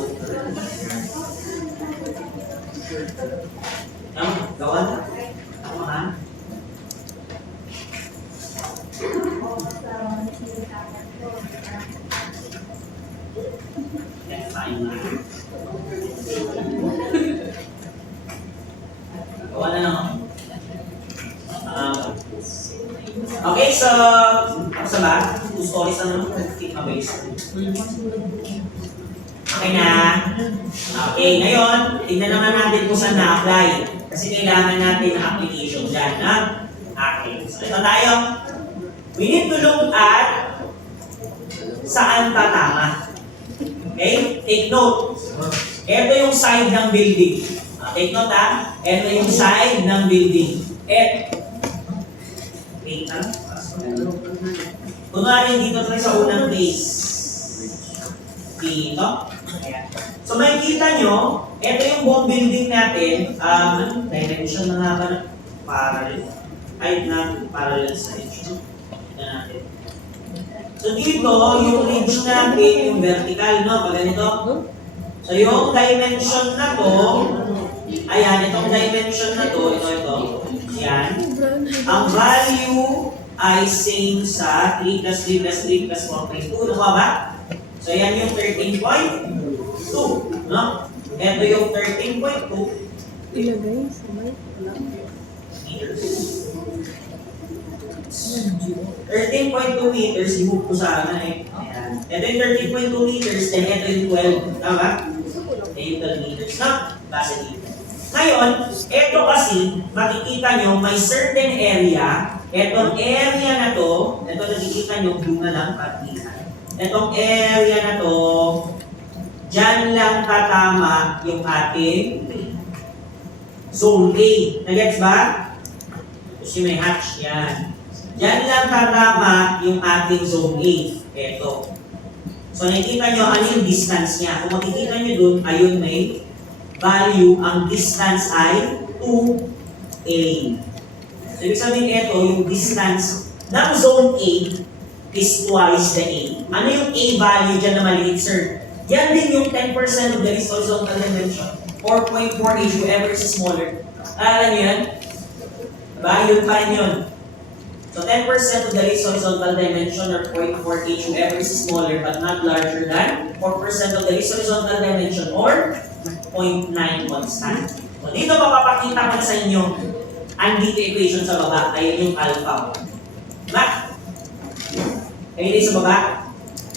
Gawa na. Tama ha? Yan, fine na. Gawa na lang ako. Okay, so, sa ba? 2 stories na naman. Keep my base. Okay na? Okay, ngayon, tignan naman natin kung saan na-apply. Kasi kailangan natin ng application dyan, ha? Okay, so ito tayo. We need to look at saan tatama. Okay? Take note. Ito yung side ng building. Take note, ha? Ito yung side ng building. Wait, ha? Kunwari, dito tayo sa unang place. Dito. Ayan. So makikita nyo, ito yung buong building natin, dimension na nga ba na parallel? Height na parallel sa edge. Ito natin. So dito, yung ridge natin, yung vertical, no? Pag ganito. So yung dimension na to, ayan, itong dimension na to, ito. Yan. Ang value ay same sa 3 plus 3 plus 3 plus 4.2. Nakuha ba? So yan yung 13.2, no? Ito yung 13.2 Ilagay sa mic. meters. 13.2 meters, i-move ko sana eh. Ayan. Ito yung 13.2 meters, then ito yung 12. Tama? Newton meters na base dito. Ngayon, ito kasi, makikita nyo, may certain area. Itong area na to, ito nakikita nyo, blue na lang, patihan. Itong area na to, dyan lang tatama yung ating zone A. Nagets ba? Kasi may hatch yan. Dyan lang tatama yung ating zone A. Ito. So nakikita nyo ano yung distance niya. Kung makikita nyo dun, ayun may value, ang distance ay 2A. So ibig sabihin ito, yung distance ng zone A is twice the A. Ano yung A value dyan na maliit, sir? Yan din yung 10% of the least horizontal dimension. 4.4H, whoever is smaller. Alam niyo yan? Diba? Yun pa rin yun. So 10% of the least horizontal dimension or 0.4H, whoever is smaller but not larger than 4% of the least horizontal dimension or 0.9 constant. So dito mapapakita ko sa inyo ang dito equation sa baba. Ayun yung alpha. Diba? Ayun din sa baba.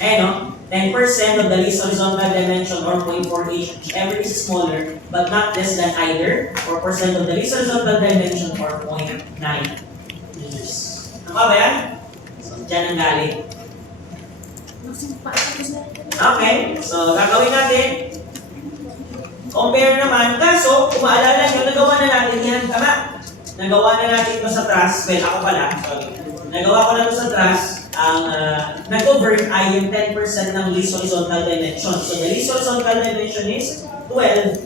Ayun no? 10% of the least horizontal dimension or 0.4H, whichever is smaller but not less than either 4% of the least horizontal dimension or 0.9 meters. Tama ba yan? So, dyan ang galing. Okay, so gagawin natin. Compare naman. Kaso, kung maalala nyo, nagawa na natin yan. Tama? Nagawa na natin ito sa truss. Well, ako pala. Sorry. Nagawa ko na ito sa truss. Ang nag-convert ay yung 10% ng least horizontal dimension. So, the least horizontal dimension is 12,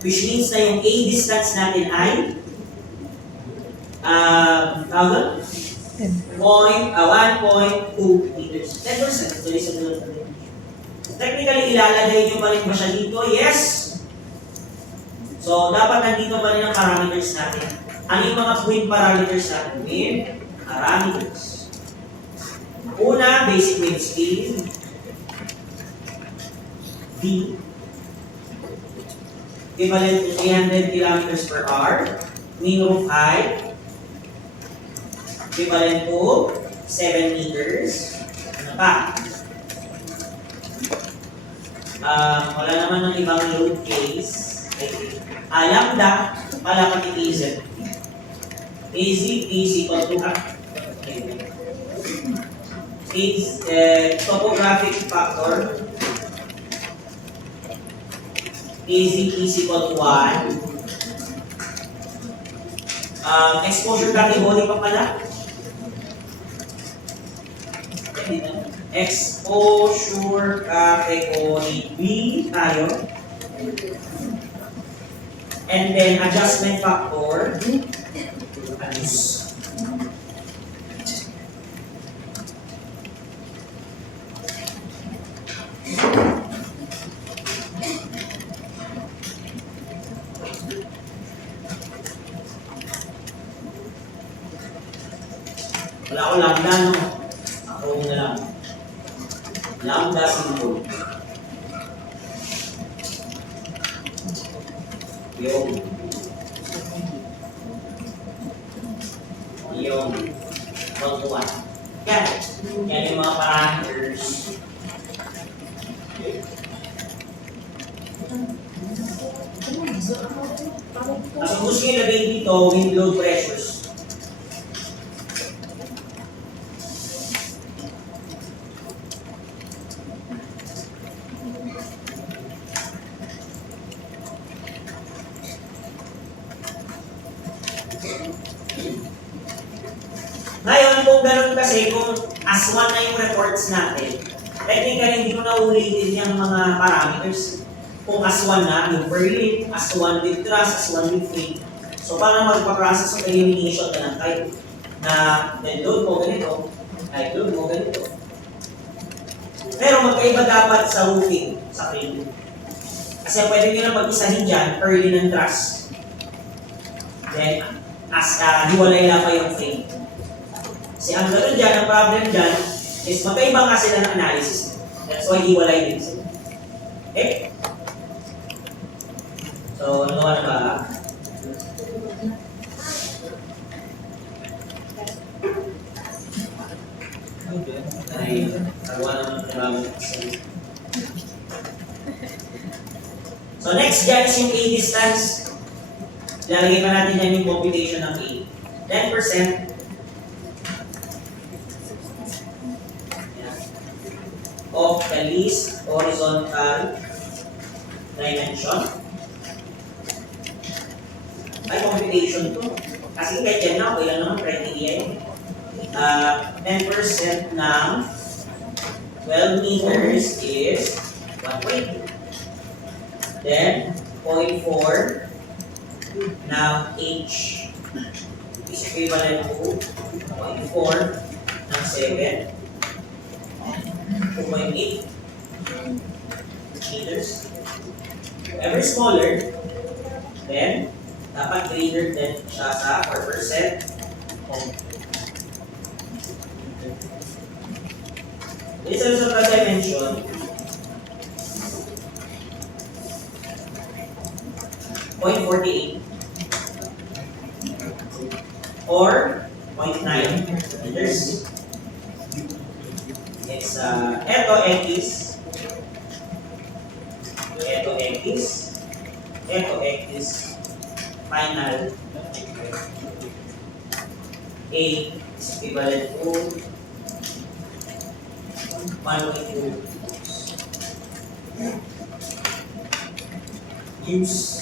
which means na yung A distance natin ay 1.2 meters. 10% the least horizontal dimension. Technically, ilalagay nyo pa rin ba siya dito? Yes! So, dapat nandito pa rin ang parameters natin. Ano yung mga wind parameters natin? Wind parameters. Una, basic wind speed. V. Equivalent to 300 kilometers per hour. Mean roof height. Equivalent to 7 meters. Ano pa? Wala naman ng ibang load case. Lambda, pala pati PZ. PZ is equal to is topographic factor. AZ is equal to 1. Exposure category pa pala. Exposure category B tayo. And then adjustment factor. Adjust. Wala ko lambda, no? Ako na lang. Lambda simple. Yung 1 to 1. Yan. Yan yung mga parameters. Kasi gusto nyo ilagay dito, wind load pressures. Ngayon, kung ganun kasi, kung as one na yung reports natin, technically hindi ko na ulitin yung mga parameters. Kung as one na, yung per unit, as one with truss, as one with free. So, para magpa-process of elimination ka ng type na dead load mo ganito, type load mo ganito. Pero magkaiba dapat sa roofing, sa frame. Kasi pwede nyo na pag-isahin dyan, per unit ng truss. Then, as hiwalay lang pa yung frame. Kasi ang gano'n dyan, ang problem dyan, is magkaiba nga sila ng analysis. That's why hiwalay din sila. Okay? So, ano na ba? Ay, nagawa naman ng maraming. So, So next dyan is yung A distance. Lalagay pa natin yan yung computation ng A. 10% of the least horizontal dimension. Ay, computation to. Kasi kahit yan na, okay lang naman, criteria yun. 10% ng 12 meters is 1.2. Then, 0.4 ng h is equivalent to 0.4 ng 7. 2.8 meters. Ever smaller, then dapat greater than siya sa 4% of this is a dimension 0.48 or 0.9 meters. It's eto x, final A is equivalent to 1.2 use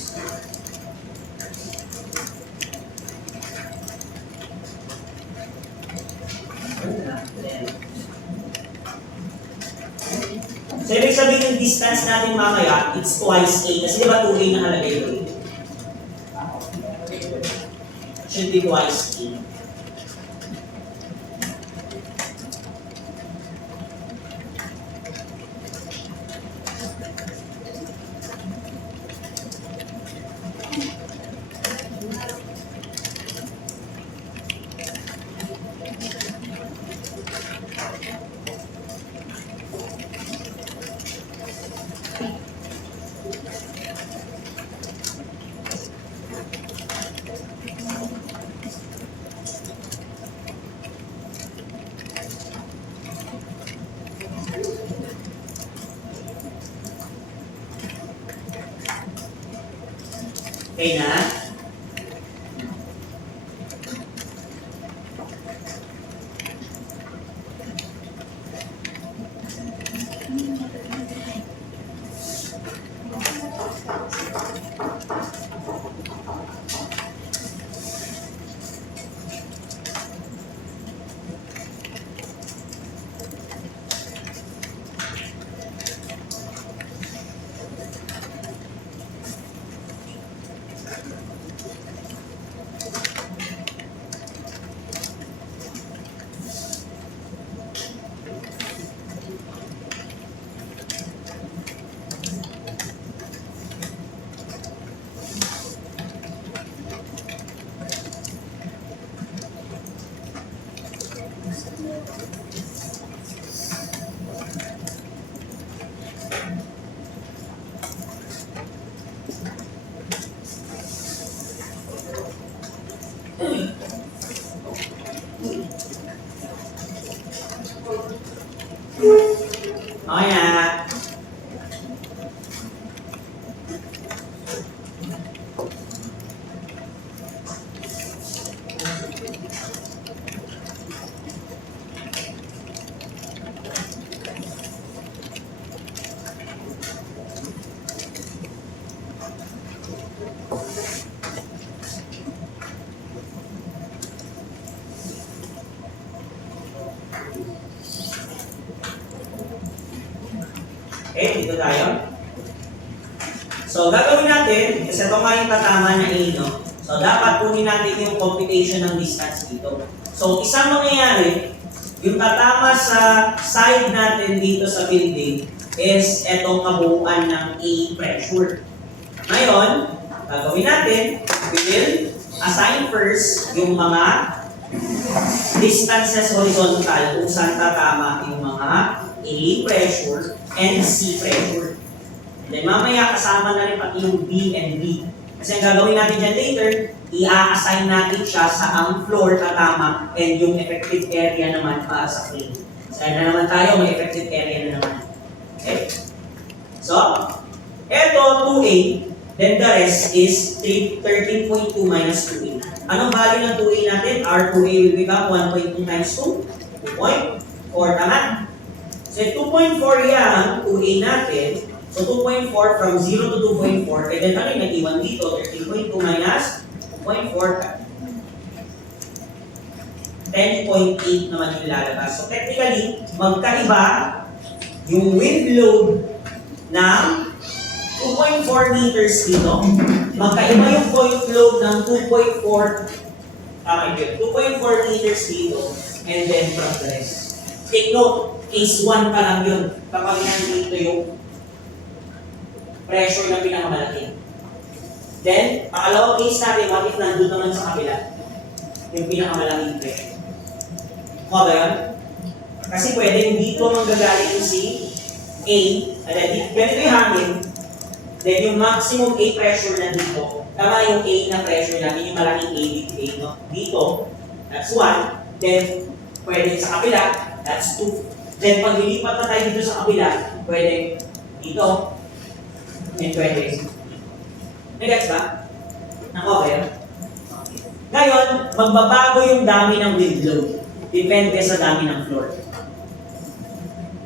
so, ibig sabihin yung distance natin mamaya, it's twice A. Kasi di ba 2A nakalagay doon? Should be twice A. Okay na? Okay na. Okay, dito tayo. So, gagawin natin, kasi ito nga yung tatama na A, no? So, dapat kunin natin yung computation ng distance dito. So, isang mangyayari, yung tatama sa side natin dito sa building is etong kabuuan ng A pressure. Ngayon, gagawin natin, we will assign first yung mga distances horizontal kung saan tatama yung mga A pressure and C pressure. And then mamaya kasama na rin pati yung B and B. Kasi ang gagawin natin dyan later, i-assign natin siya sa ang floor tatama and yung effective area naman para sa frame. So na naman tayo, may effective area na naman. Okay? So, Ito, 2A. Then the rest is 13.2 minus 2A. Anong value ng 2A natin? Our 2A will become 1.2 times 2. 2.4. Tama? So, 2.4 yan, 2A natin. So, 2.4 from 0 to 2.4. And then, ano yung nag-iwan dito? 13.2 minus 2.4. 10.8 naman yung lalabas. So, technically, magkaiba yung wind load ng 2.4 meters dito. Magkaiba yung point load ng 2.4 2.4 meters dito. And then from the rest. Take note, case 1 pa lang yun. Kapag nandito yung pressure na pinakamalaki. Then, pangalawang case natin, what if nandun naman sa kabila? Yung pinakamalaking pressure. Mukha ba yun? Kasi pwede dito manggagaling yung si A, and then ganito yung hangin, then yung maximum A pressure na dito, tama yung A na pressure natin, yung malaking A dito, A, no? Dito, that's 1, then pwede sa kabila, that's 2. Then pag lilipat na tayo dito sa kabila, pwede dito, and pwede. Nag-gets ba? Nakuha ba yun? Ngayon, magbabago yung dami ng wind load. Depende sa dami ng floor.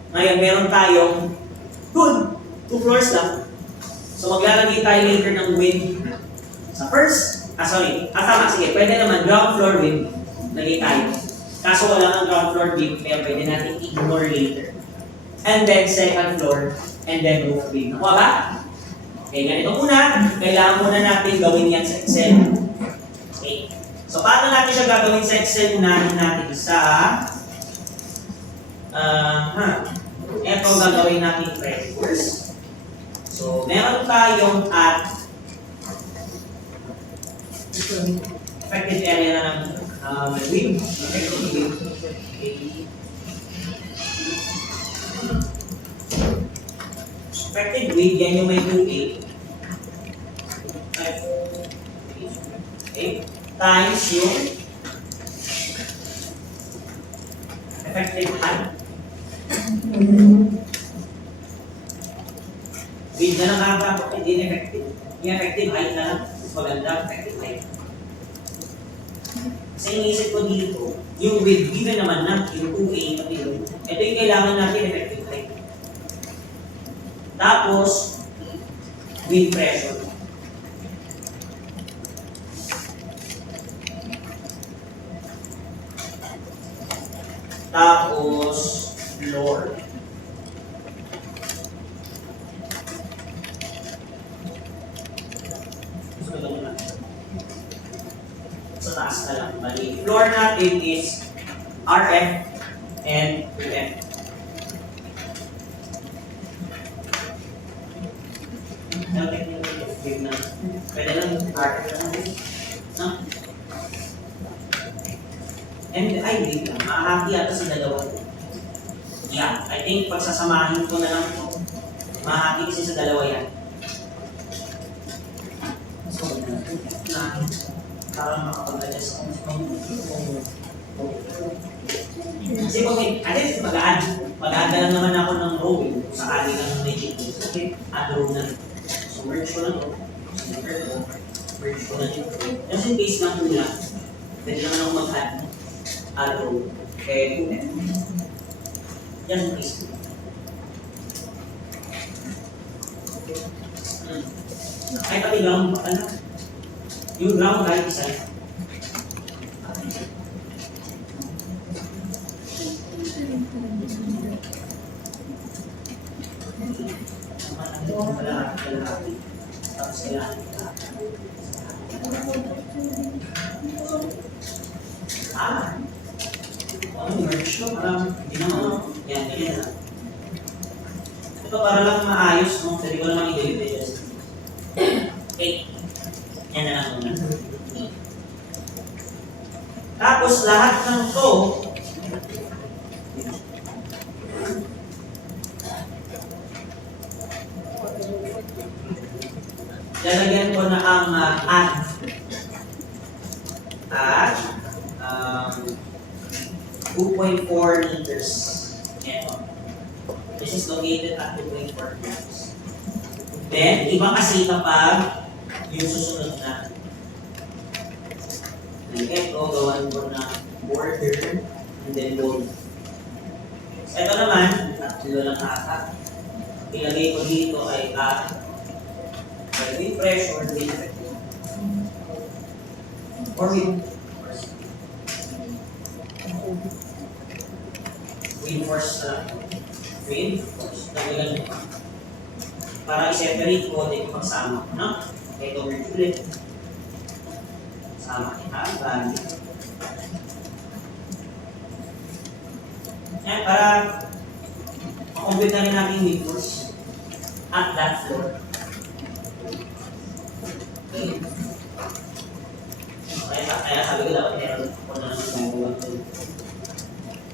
Ngayon, meron tayong 2 floors lang. So, maglalagay tayo later ng wind sa first. Tama, sige, pwede naman ground floor wind. Lagay tayo. Kaso wala ang ground floor wind, kaya pwede natin ignore later. And then, second floor, and then roof wind. Nakuha ba? Okay, ganito muna. Kailangan muna natin gawin yan sa Excel. Okay. So, paano natin siya gagawin sa Excel? Unahin natin sa ito gagawin natin pressures. So, meron tayong at effective area na ng wind. Effective wind. Effective wind, yan yung may 2A. Okay. Times yung effective height. Wind na lang kakapot, hindi effective. Yung effective height na lang, maganda effective height. Kasi iniisip ko dito, yung wind, given naman na, yung 2A, ito yung kailangan natin effective height. Tapos, wind pressure. Tapos, floor. Sa taas na lang. Bali, floor natin is RF and UF. Pwede lang RF lang. No? And wait lang, makakati ata sa dalawa. Yeah, I think pagsasamahin ko na lang ito. Makakati kasi sa dalawa yan. So, para makapag-adjust ako. Kasi kung at least mag-add lang naman ako ng row. Sakali lang ng legit. Okay, add row na. So, merge ko lang ito. Merge ko lang ito. Just in case na kulang, pwede naman ako mag-add. Row. Okay, yan please. Ay, pati ground pa na. Yung ground right side. Tapos kailangan merge ko, parang hindi naman, yan, ganyan na. Ito para lang maayos, no? Pwede ko naman i-delete. Okay. Yan na lang muna. Tapos lahat ng to, lalagyan ko na ang at 2.4 liters. Ito. This is located at 2.4 liters. Then, iba kasi kapag yung susunod na. Ito, gawan ko na border and then load. So, ito naman, tatlo lang ata. Ilagay ko dito ay with pressure, with or with force na with force. Tagalan mo. Para i-separate ko, hindi ko pagsama. No? Ito word ulit. Sama kita, value. Yan, para makompute na rin natin with force at that floor. Okay. Kaya sabi ko dapat meron ako na nagagawa ko.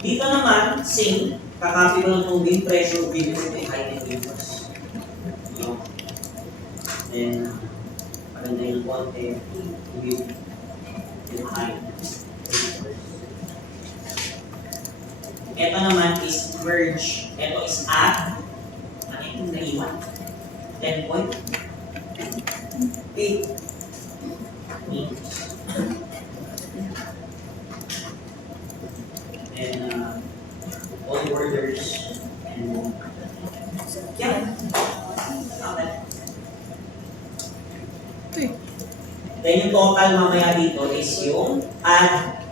Dito naman, same, kakopy ko ng tubig, pressure, with height and with force. Then, maganda yung konti, yung height. Ito naman is merge. Ito is at, ano yung naiwan? 10.8 meters. And all borders and yeah. Okay. Then yung total mamaya dito is yung add.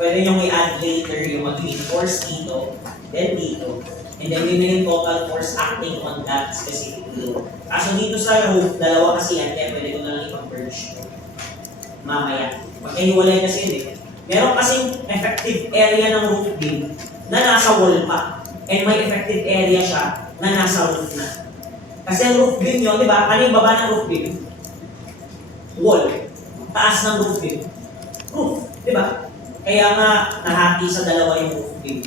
Pwede nyo i-add later yung magiging force dito, then dito. And then yun yung total force acting on that specific load. Kaso dito sa roof, dalawa kasi yan, kaya pwede ko na lang ipag-merge mamaya. Magkahiwalay kasi yun eh. Meron kasing effective area ng roof beam na nasa wall pa. And may effective area siya na nasa roof na. Kasi ang roof beam yun, di ba? Ano yung baba ng roof beam? Wall. Taas ng roof beam. Roof, di ba? Kaya nga, nahati sa dalawa yung roof beam.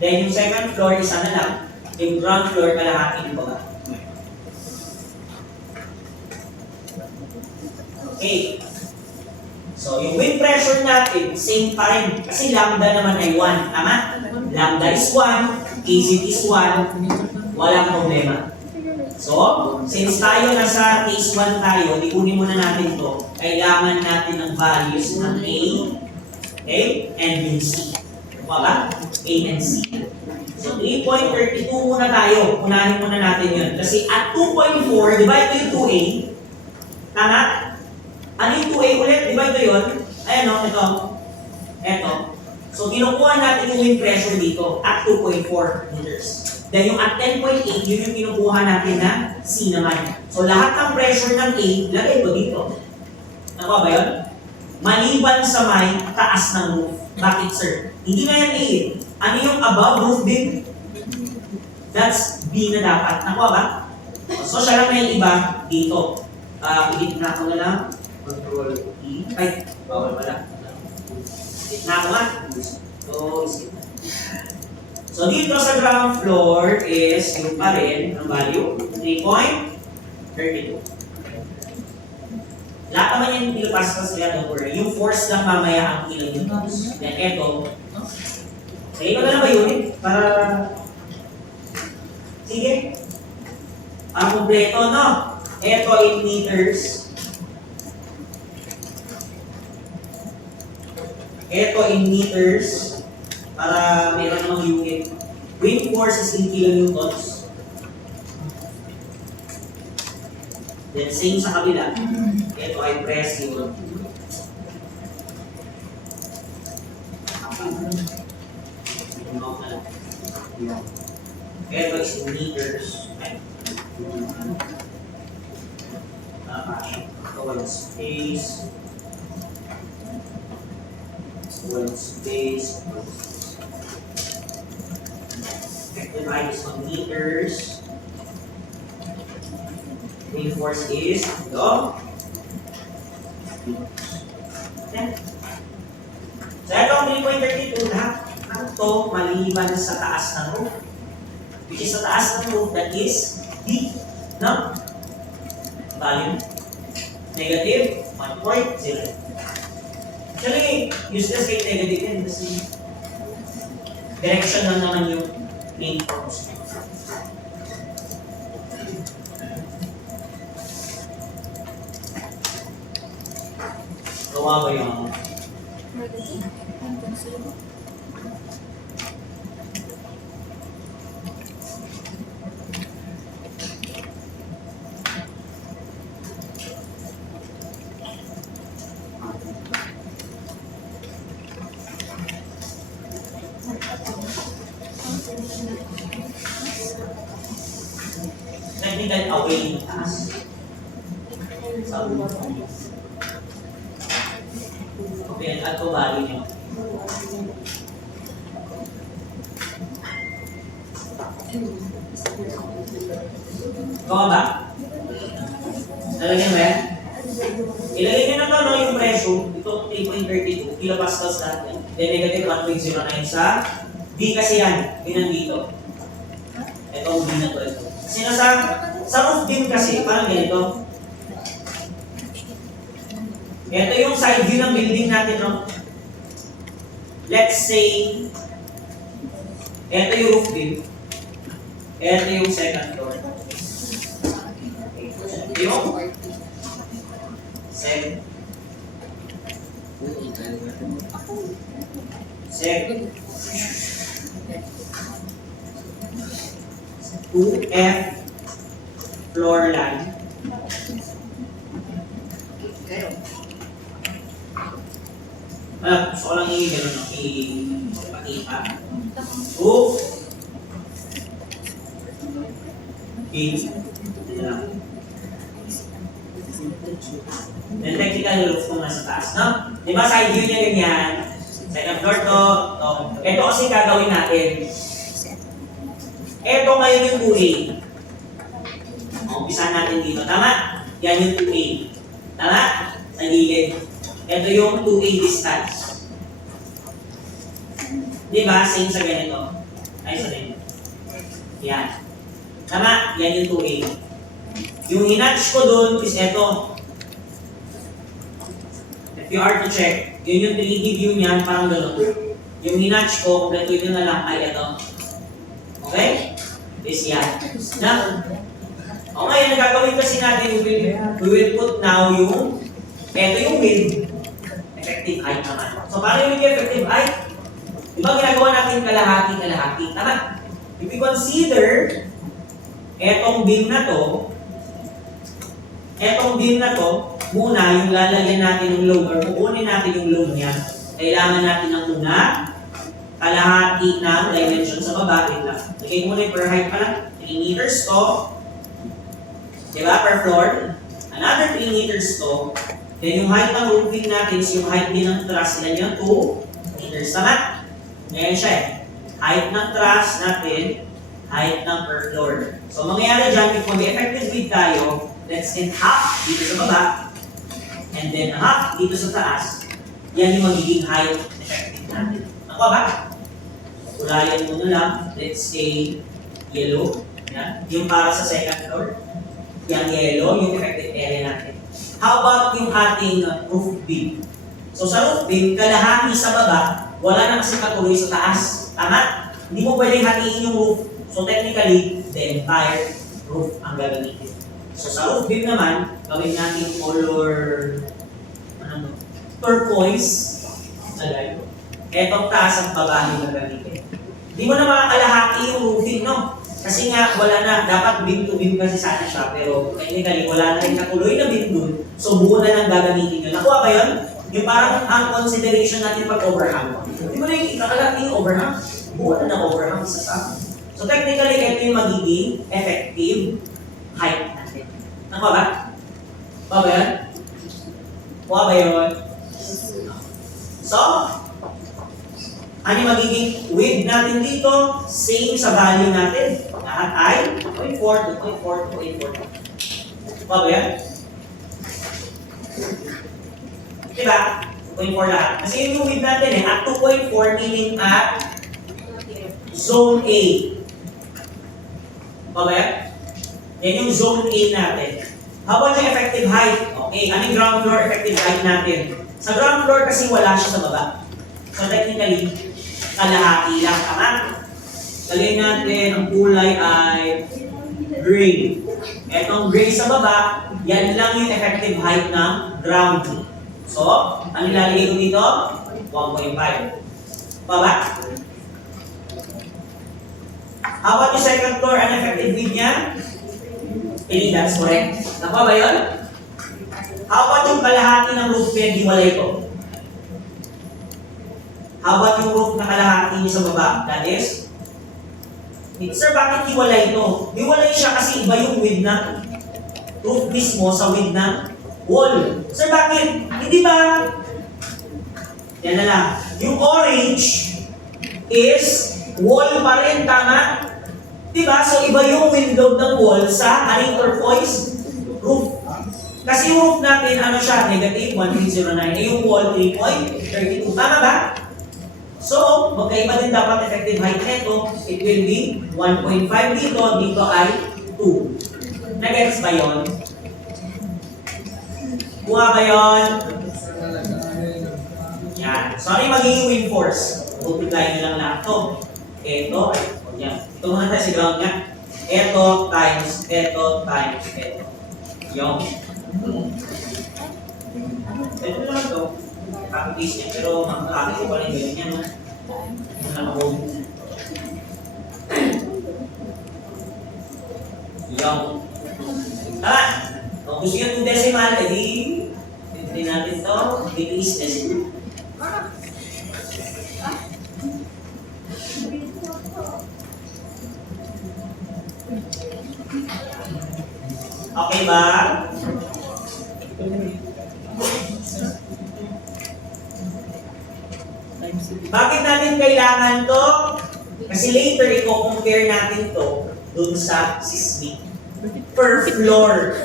Then yung second floor, isa na lang. Yung ground floor, kalahati yung baba. Okay. So, yung wind pressure natin, same pa rin. Kasi lambda naman ay 1. Tama? Lambda is 1, Kz is 1, walang problema. So, since tayo nasa case 1 tayo, ikunin muna natin to. Kailangan natin ng values ng A, okay, and yung C. Diba ba? A and C. So, 3.32 muna tayo. Unahin muna natin yun. Kasi at 2.4, di ba ito yung 2A? Tama? Ano yung 2A ulit? Di ba ito yun? Ayan o, ito. Ito. So, kinukuha natin yung wind pressure dito at 2.4 meters. Then yung at 10.8, yun yung kinukuha natin na C naman. So lahat ng pressure ng A, lagay ko dito. Nakuha ba yun? Maliban sa may taas ng roof. Bakit sir? Hindi na yan A eh. Ano yung above roof beam? That's B na dapat. Nakuha ba? So siya lang na yung iba dito. Edit na ako na lang. Control E. Ay, bawal pala. Edit na ako nga. So, isip na. So dito sa ground floor is yung pa rin ang value, 3.32. Lahat naman yung pilupas-pas kaya don't worry. Yung force lang mamaya ang ilang units. Then eto, okay, ikaw na lang ba yun? Para, sige. Ang kompleto, no? Eto in meters. Eto in meters. Para meron namang unit. Wind force is in kilonewtons. Then same sa kabila. Ito ay press yun. Ito is in meters. Ito walang space. Walang space. Effective height is on meters. Wind force is ito. Okay. So ito ang 3.32 lahat. Ano to maliban sa taas ng roof? Which is sa taas ng roof, that is D. No? Value. Negative 1.0. Actually, useless kahit negative yan kasi direction lang naman yung main purpose. Kuha ba yun? Technical away yung taas. Sa ulo. Okay, at ko bali nyo. Kuha ba? Nalagyan ba yan? Ilagay nyo na to, no, yung pressure. Ito, 3.32 kilopascals natin. Then negative 1.09 sa D kasi yan. Yun nandito. Itong D na to. Ito. Kasi sa roof beam kasi, parang ganito. Ito yung side view ng building natin, no? Let's say, ito yung roof beam. Ito yung second floor. Yung second. Second. 2F floor line. Gusto ko lang i-gano'n, no? I-pakita. Roof. Beam. Then technical roof kung nasa taas, no? Di ba side view niya ganyan? Second floor to. Ito kasi gagawin natin. Ito ngayon yung 2A. Umpisahan natin dito. Tama? Yan yung 2A. Tama? Sa gilid. Ito yung 2A distance. Di ba? Same sa ganito. Ay, sa ganito. Yan. Tama? Yan yung 2A. Yung hinatch ko dun is ito. If you are to check, yun yung 3D view niyan, parang gano'n. Yung hinatch ko, kung ito na lang ay ito. Okay? Is yan. Na? O ngayon, gagawin kasi natin, we will put now yung, ito yung width, effective height naman. So, paano yung effective height? Diba ginagawa natin kalahati-kalahati? Tama? If we consider, etong beam na to, muna yung lalagyan natin ng load, or kukunin natin yung load niya, kailangan natin ng muna, kalahati ng dimension sa baba, wait lang. Lagay muna yung per height pa lang, 3 meters to, diba, per floor, another 3 meters to, then yung height ng roofing natin is yung height din ng truss, ilan yun? 2 meters, tama? Ngayon siya eh. Height ng truss natin, height ng per floor. So mangyayari dyan, if mag-effective width tayo, let's end half dito sa baba, and then half dito sa taas, yan yung magiging height effective natin. Ako ba? Kulayan mo na lang, let's say, yellow. Yan. Yung para sa second floor, yung yellow, yung effective area natin. How about yung ating roof beam? So sa roof beam, kalahati sa baba, wala na kasi patuloy sa taas. Tama? Hindi mo pwedeng hatiin yung roof. So technically, the entire roof ang gagamitin. So sa roof beam naman, gawin natin color, turquoise. Nalay. Etong taas ang baba yung gagamitin. Hindi mo na makakalahati yung roofing, no? Kasi nga, wala na. Dapat beam to beam kasi sana siya. Pero technically, wala na rin natuloy na beam dun. So buo na lang gagamitin yun. Nakuha ba yun? Yung parang ang consideration natin pag overhang. Hindi mo na yung ikakalahati yung overhang. Buo na ng overhang isa sa akin. So technically, ito yung magiging effective height natin. Nakuha ba? Kuha ba yun? Kuha ba yun? So, ano yung magiging width natin dito? Same sa value natin. Lahat ay 2.4, 2.4, 2.4. Kuha ba yan? Diba? 2.4 lahat. Kasi yun yung width natin eh. At 2.4 meaning at zone A. Kuha ba yan? Yan yung zone A natin. How about yung effective height? Okay, ano yung ground floor effective height natin? Sa ground floor kasi wala siya sa baba. So technically, kalahati lang. Tama? Galawin natin, ang kulay ay gray. Etong gray sa baba, yan lang yung effective height ng ground. So, ano ilalagay ko dito? 1.5. Baba? How about yung second floor uneffective width niya? 3, that's correct. Nakuha ba yun? How about yung kalahati ng roof pinag-iwalay ko? How about yung roof na kalahati niya sa baba? That is? Sir, bakit hiwalay ito? Hiwalay siya kasi iba yung width na roof mismo sa width na wall. Sir, bakit? Hindi ba? Yan na lang. Yung orange is wall pa rin, tama? Diba? So, iba yung window ng wall sa turquoise roof. Kasi yung roof natin, ano siya, negative 1309. Eh, yung wall, 3.32. Tama ba? So, magkaiba din dapat effective height nito. It will be 1.5 dito, dito ay 2. Nag-gets ba yun? Kuha ba yun? Yan. So, ano yung magiging wind force? Multiply nyo lang lahat ito. Ito, ay, yan. Ito muna tayo sa ground nga. Ito times, ito times, ito. Yung. Ito lang ito. Copy-paste niya, pero makakakit ko pa rin ganyan yan, no? Ito na ako. Yung. Tama! Kung gusto nyo 2 decimal, edi, ito natin ito. Bitiis decimal. Okay ba? Bakit natin kailangan to? Kasi later, i-compare natin to dun sa seismic. Per floor.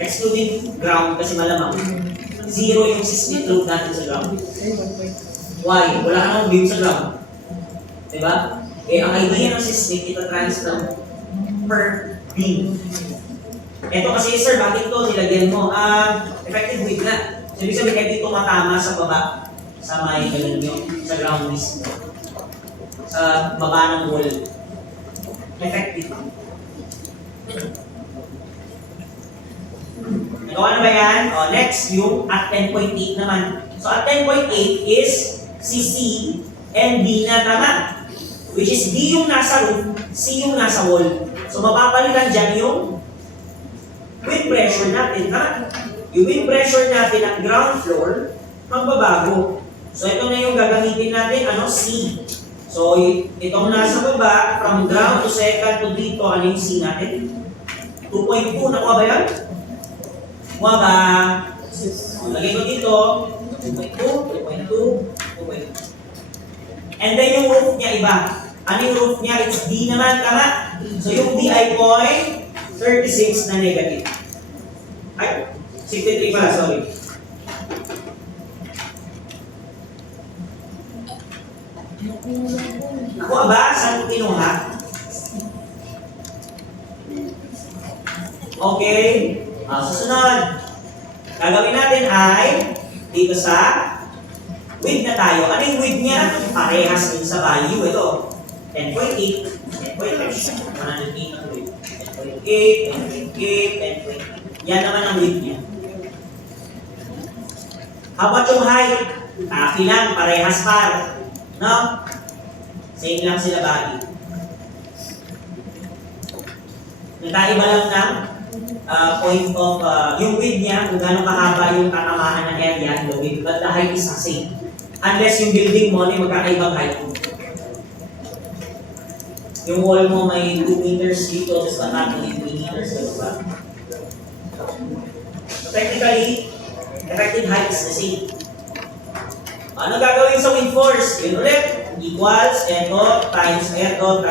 Excluding ground kasi malamang. 0 yung seismic load natin sa ground. Why? Wala ka nang beam sa ground. Diba? Eh, ang idea ng seismic, ito transfer per beam. Ito kasi, sir, bakit ito nilagyan mo? Effective width na. So, ibig sabihin, kahit ito matama sa baba, sa may ganun nyo, sa ground mismo. Sa baba ng wall. Effective. Nagawa na ba yan? O, next, yung at 10.8 naman. So, at 10.8 is CC and D na tama. Which is D yung nasa roof, C yung nasa wall. So, mapapalitan dyan yung wind pressure natin, ha? Yung wind pressure natin at ground floor, magbabago. So, ito na yung gagamitin natin, ano? C. So, itong nasa baba, from ground to second to dito, ano yung C natin? 2.2. Nakuha ba yan? Nakuha ba? Lagay ko dito, 2.2, 2.2, 2.2. And then yung roof niya iba. Ano yung roof niya? It's D naman, tama? So, yung D ay 36 na negative. Ay, 63 pala, sorry. Nakuha ba? Saan kinuha? Okay. Susunod. Gagawin natin ay dito sa width na tayo. Ano yung width niya? Parehas din sa value. Ito. 10.8. 10.8. 108 ang width. 10.8, 10.8. Yan naman ang width niya. How about yung height? Taki lang, parehas par. No? Same lang sila body. Nagkaiba lang ng point of yung width niya, kung gano'ng kahaba yung tatamaan ng area, the width, but the height is the same. Unless yung building mo ay magkakaibang height. Yung wall mo may 2 meters dito, just not 3 meters dito ba? So technically, effective height is the same. Ano gagawin sa wind force? Yun ulit. Equals, eto, times eto,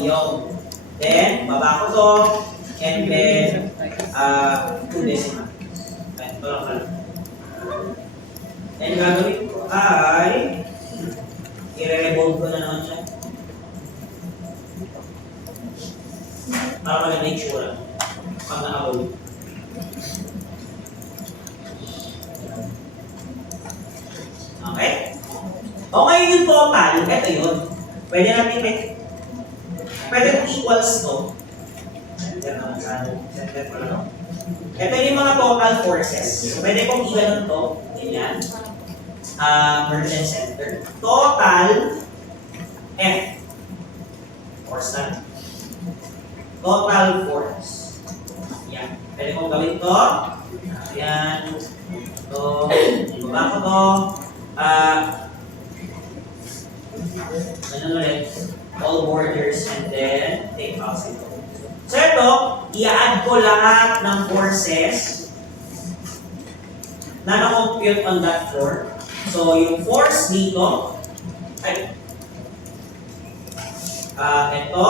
yung. Then, baba ko to, and then, 2 decimal. Ito lang pala. Then, gagawin ko ay, i-revolve ko na naman siya. Para mag-make sure pag nakabold. Okay? Okay yung total, ito yun. Pwede natin equals to. center naman sa center ko lang. Ito yung mga total forces. So, pwede kong i-ganon to. Ganyan. Merge and center. Total F. Force na. Total force. Yan. Pwede kong gawin to. Yan. Ito. Ibaba ko to. Ano ulit? All borders and then take out ito. So ito, i-add ko lahat ng forces na na-compute on that floor. So yung force dito, ay, ito,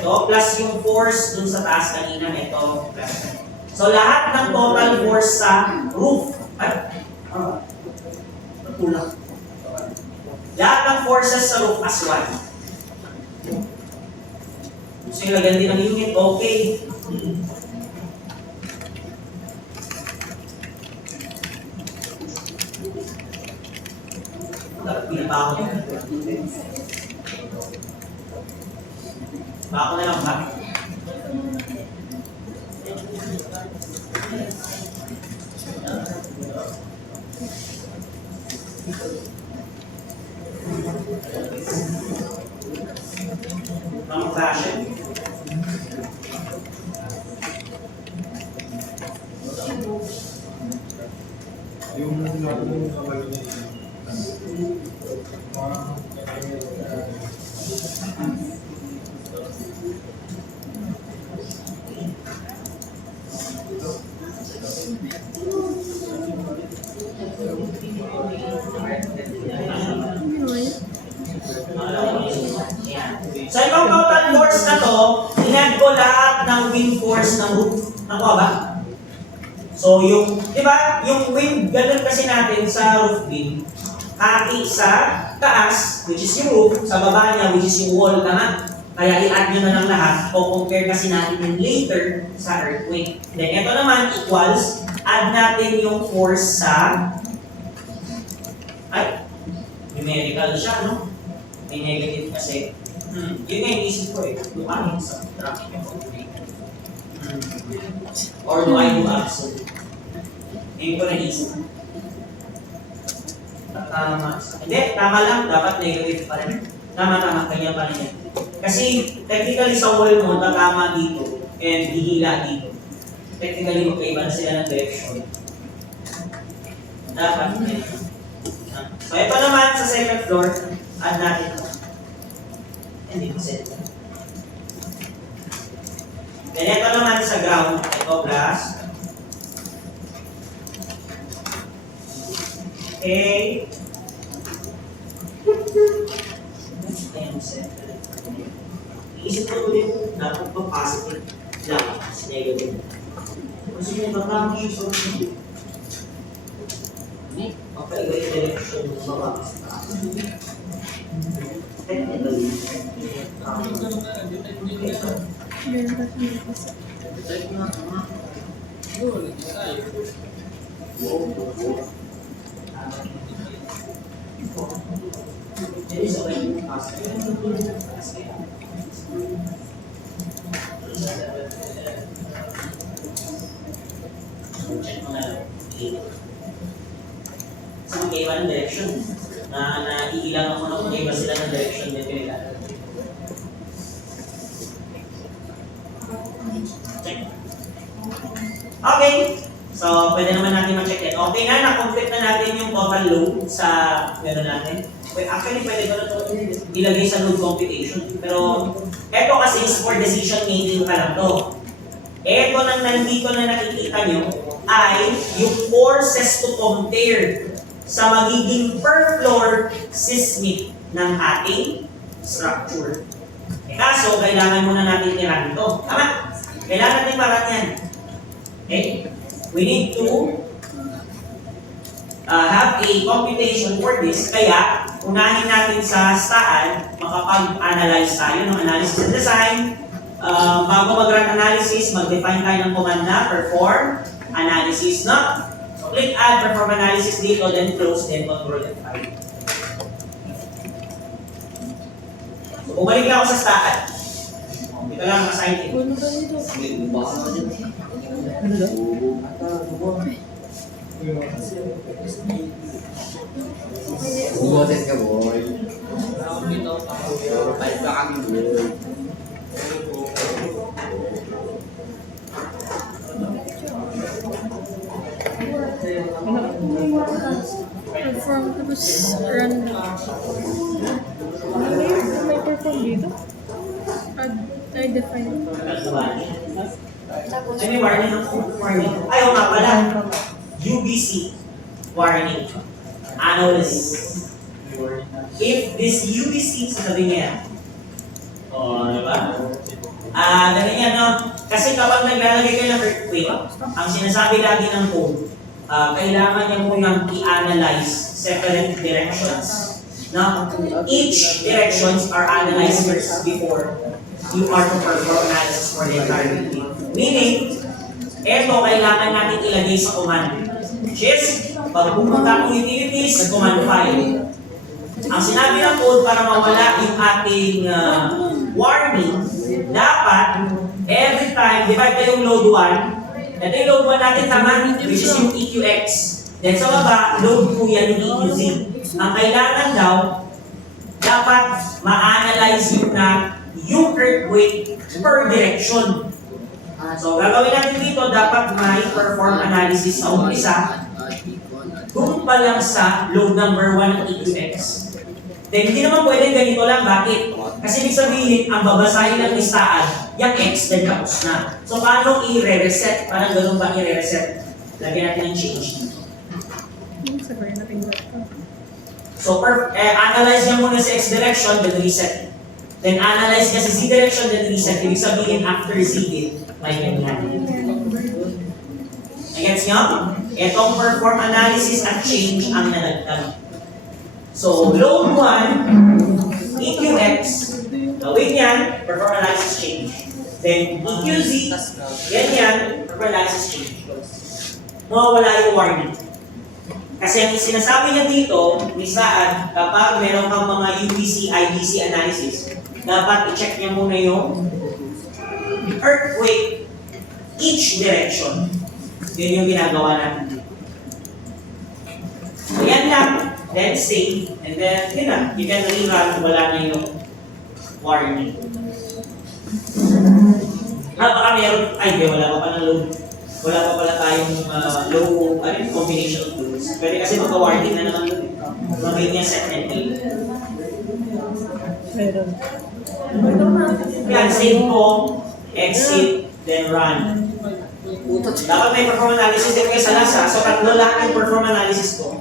plus yung force dun sa taas kanina, ito, plus. So lahat ng total force sa roof, kulang. Lahat ng forces sa roof as one. Gusto yung lagyan din ng unit, okay. Dapat pinapako niya. Bako na lang ba? Ang fashion. Yung natin kamali niya. Sa ibang total force na to, inad ko lahat ng wind force ng roof. Nakuha ba? So yung, di ba, yung wind, ganun kasi natin sa roof beam, hati sa taas, which is yung roof, sa baba niya, which is yung wall, tama? Kaya i-add nyo na lang lahat, o compare kasi natin yun later sa earthquake. Then ito naman equals, add natin yung force sa, ay, numerical siya, no? May negative kasi. Yun nga yung isip ko eh. Do I subtract or do I do absolute? Hindi ko na-isip. Tama. Hindi, tama lang. Dapat negative pa rin. Tama. Kanya pa rin yan. Kasi technically sa wall mo, tatama dito and hihila dito. Technically, magkaiba na sila ng direction. Dapat. So, ito naman sa second floor, add natin ito. Hindi ko set. Then ito naman sa ground, ito plus. Okay. Ayan, set. Iisip ko ulit, dapat pa positive lang, kasi negative. Kasi may baka siya sa ulit. Okay, wait, direction mo baba. Technically, Meron ka sa sa magkaiba ng direction na naiilang ako na magkaiba sila ng direction din nila. Check. Okay. So, pwede naman natin ma-check yan. Okay na, na-complete na natin yung total load sa meron natin. Actually, pwede ko na ito ilagay sa load computation. Pero, eto kasi is for decision making pa lang to. Eto nang nandito na nakikita nyo ay yung forces to compare sa magiging per floor seismic ng ating structure. Kaso, kailangan muna natin tirahan ito. Tama? Kailangan natin parang yan. Okay? We need to have a computation for this. Kaya, unahin natin sa staan, makapag-analyze tayo ng analysis and design. Bago mag-run analysis, mag-define tayo ng command na perform analysis, no? So, click add, perform analysis dito, then close, then control F5. So, bumalik na ako sa staan. Ito lang excited. Ano ba nito? Boses ka, boy. Balik pa kami, boy. Perform tapos run na. May perform dito? I define. Ano yung warning? Warning. Ayaw nga pala. UBC. Warning. Analysis. If this UBC, sabi niya, ano ba? Ganyan, no? Kasi kapag naglalagay kayo ng earthquake, ang sinasabi lagi ng code, kailangan niya munang i-analyze separate directions. No? Each directions are analyzed first before you are to perform analysis for the entire unit. Meaning, eto kailangan natin ilagay sa command. Which is, pag pumunta kong utilities, command file. Ang sinabi ng code para mawala yung ating warning, dapat every time, di ba ito yung load 1, ito yung load 1 natin tama, which is yung EQX. Then sa baba, load 2 yan yung EQZ. Ang kailangan daw, dapat ma-analyze yun na yung earthquake per direction. So gagawin natin dito, dapat may perform analysis sa umpisa, kung pa lang sa load number 1 ng EQX. Then hindi naman pwede ganito lang, bakit? Kasi ibig sabihin, ang babasahin ng listahan, yung X, then tapos na. So paano i-reset? Parang ganun ba i-reset? Lagyan natin ng change dito. Sabay natin ba? So analyze niya muna sa X direction, then reset. Then analyze niya sa Z direction, then reset. Ibig sabihin, after Z din, may ganyan. Nagets niyo? Itong perform analysis at change ang nalagdag. So, load 1, EQX, gawin yan, perform analysis change. Then, EQZ, yan, perform analysis change. Mawawala yung warning. Kasi ang sinasabi niya dito, minsan, kapag meron kang mga UBC, IBC analysis, dapat i-check niya muna yung earthquake, each direction. Yun yung ginagawa natin dito. So, yan lang. Then save, and then, yun na, you can rerun, wala na yung warning. Baka meron, wala pa pa ng load. Wala pa pala tayong low, combination of loads. Pwede kasi magka-warning na naman yun. Mamay niya set and kill. Yan, save ko, exit, then run. Dapat may perform analysis din kayo sa lasa, so tatlo lang yung perform analysis ko.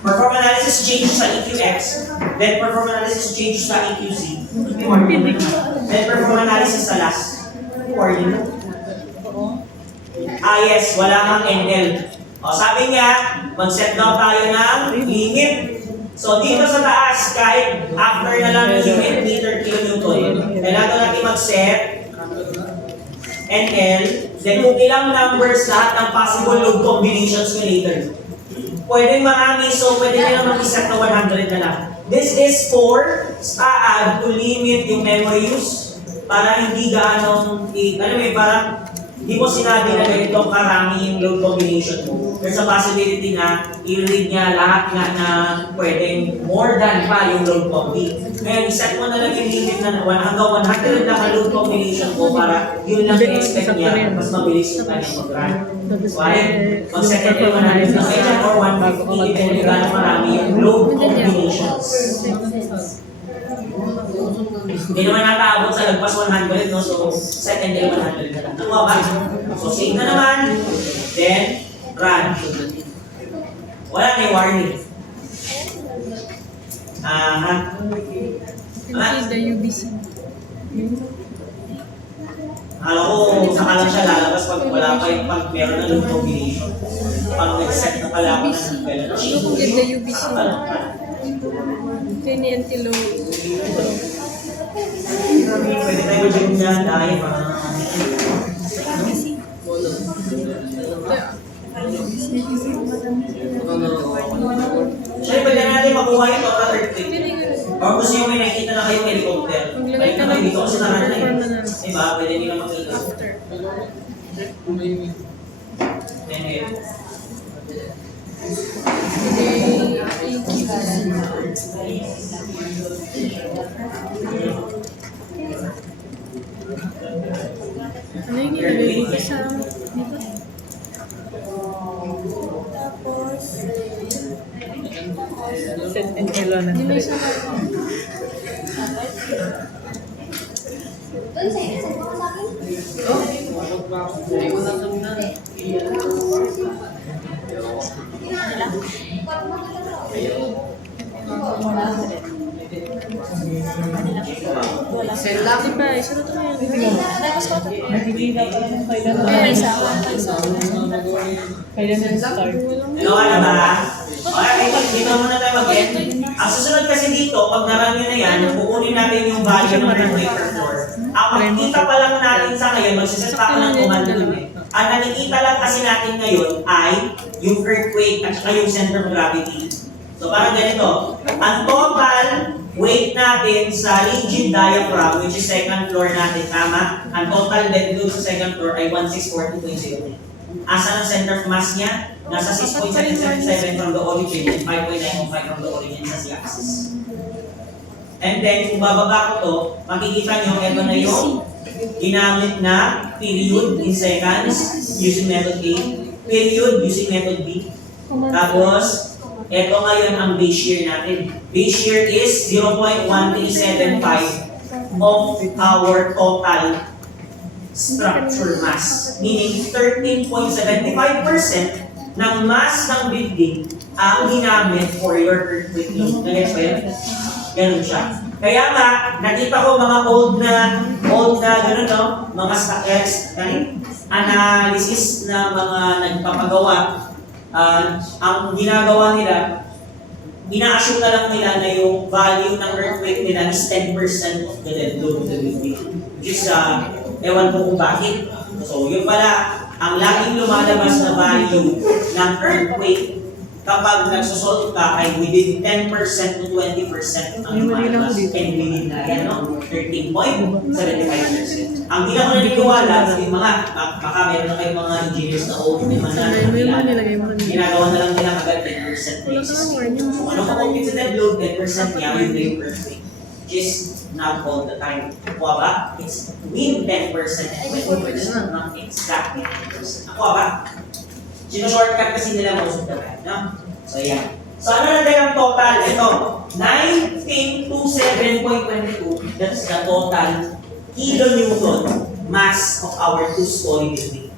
Perform analysis change sa EQX, then perform analysis change sa EQZ. Then perform analysis sa last. Warning. Yes, wala kang NL. O, sabi niya, mag-set down tayo ng limit. So, dito sa taas, kahit after na lang yung limit, meter kilonewton, kailangan natin mag-set NL, then kung ilang numbers lahat ng possible load combinations nyo later. Pwede marami, so pwede nyo naman iset na 100 na lang. This is for to limit yung memory use para hindi gaanong, parang hindi mo sinabi na ganito karami yung load combination mo. There's a possibility na i-read niya lahat nga na pwedeng more than pa yung load combi. Ngayon, iset mo na lang yung limit na hanggang 100 lang ang load combination ko para yun lang i-expect niya, mas mabilis yung kanyang mag-run. Why? Mag-set na yung 100 na kaya or 150, depende gano'ng marami yung load combinations. Hindi naman nataabot sa lagpas 100, no? So, second day 100 na lang. Nakuha ba? So, save na naman. Then, run. Wala na yung warning. The UBC. Alam ko, saka lang siya lalabas pag wala pa yung pag meron na load combination. Pag nag-set na pala ako ng pala. Ano kung get the UBC? Kaya ni Antilo. Pwede tayo dyan dyan dahil Siyempre, pwede natin makuha yung total earthquake. Or gusto nyo may nakikita na kayong helicopter. Maglagay ka ng dito kasi naman na Perform na eh. lang. Diba? Pwede nila makita. After. Then, eh, Ano yung nilagay dito sa dito? Set and hello na. Hindi may isa Di ba? Isa na ito na yun. Nakikita pa lang kailan na. May isa. Kailan na start. Nagawa na ba? Okay, dito muna tayo mag-end. Ang susunod kasi dito, pag narami na yan, kukunin natin yung value ng earthquake per floor. Ang makikita pa lang natin sa ngayon, magsiset pa ako ng command dun eh. Ang nakikita lang kasi natin ngayon ay yung earthquake at saka yung center of gravity. So parang ganito, ang total weight natin sa rigid diaphragm, which is second floor natin, tama? Ang total dead load sa second floor ay 1640.0. Asa ang center of mass niya? Nasa 6.777 from the origin and 5.905 from the origin sa z-axis. And then, kung bababa ko to, makikita nyo, ito na yung ginamit na period in seconds using method A, period using method B. Tapos, ito ngayon ang base shear natin. Base shear is 0.1375 of our total structure mass. Meaning 13.75% ng mass ng building ang ginamit for your earthquake load. Nag-gets ba yun? Ganun siya. Kaya nga, nakita ko mga old na gano'n, no? Mga stockers, analysis na mga nagpapagawa. Ang ginagawa nila, ina-assume na lang nila na yung value ng earthquake nila is 10% of the dead load of the building. Which is, ewan ko kung bakit. So, yun pala, ang laging lumalabas na value ng earthquake kapag nagsusot ka ay within 10% to 20% ang lumalabas. And within na yan, no? 13.75%. Ang di na ko naniniwala, yung mga, baka meron na kayong mga engineers na old naman na May mga nilagay mo kanina. ginagawa na lang nila agad 10% Wala basis. kang warning. So, ano ka kung sa dead load, 10% niya, yun na yung earthquake. Which is not all the time. Nakuha ba? It's between 10% and 20%, not exactly 10%. Nakuha ba? Sino-shortcut kasi nila most of the time, no? So, yan. So, ano natin ang total? Ito, 1927.22. That's the total kilonewton mass of our two-story building.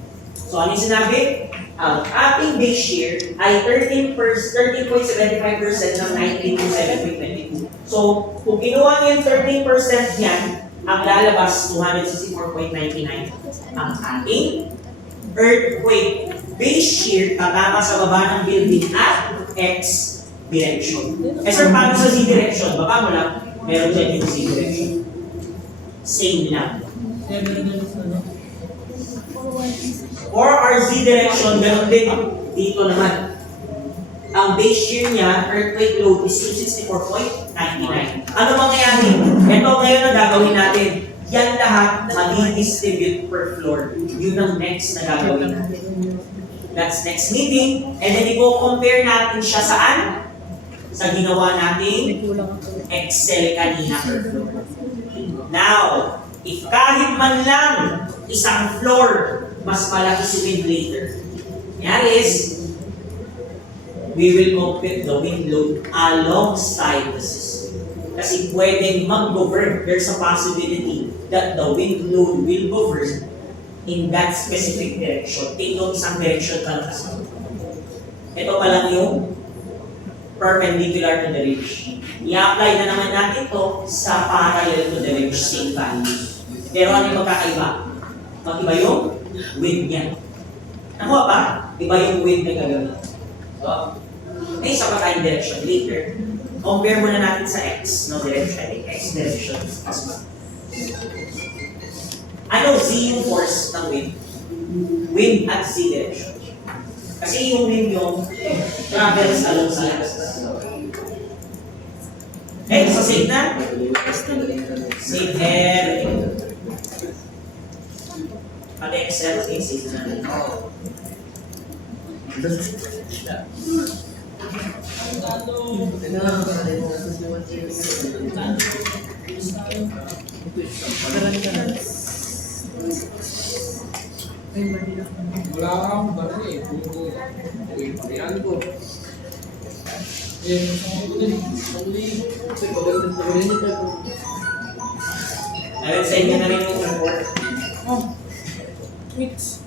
So, ano yung sinabi? Ang ating base shear ay 13.75% ng 1927.22. So, kung kinuha niyo yung 13% niyan, ang lalabas 264.99. Ang ating earthquake base shear tatama sa baba ng building at X direction. Eh sir, paano sa Z direction? Baka mo lang, meron dyan yung Z direction. Same lang. For our Z direction, meron din dito naman. Ang base shear niya, earthquake load is 264.99. Ano mangyayari? Ito ngayon ang gagawin natin. Yan lahat madi-distribute per floor. Yun ang next na gagawin natin. That's next meeting. And then i-compare natin siya saan? Sa ginawa nating Excel kanina per floor. Now, if kahit man lang isang floor mas malaki si wind later, yan is, we will compute the wind load alongside the system. Kasi pwedeng mag-govern. There's a possibility that the wind load will govern in that specific direction. Take note, isang direction ka lang kasi. Ito pa lang yung perpendicular to the ridge. I-apply na naman natin to sa parallel to the ridge, same values. Pero ano yung magkakaiba? Mag-iba yung wind niya. Nakuha ba? Iba yung wind na gagawin. So, may isa pa tayong direction later. Compare muna natin sa X, no direction, X direction. Ano Z yung force ng wind? Wind at Z direction. Kasi yung wind yung travels along Z axis. Sa signal, Save hair. Pati Excel, save na rin. Wala kang bari eh. Puro. Ayan ko. Ayun, sa inyo na rin yung report. Oh, wait.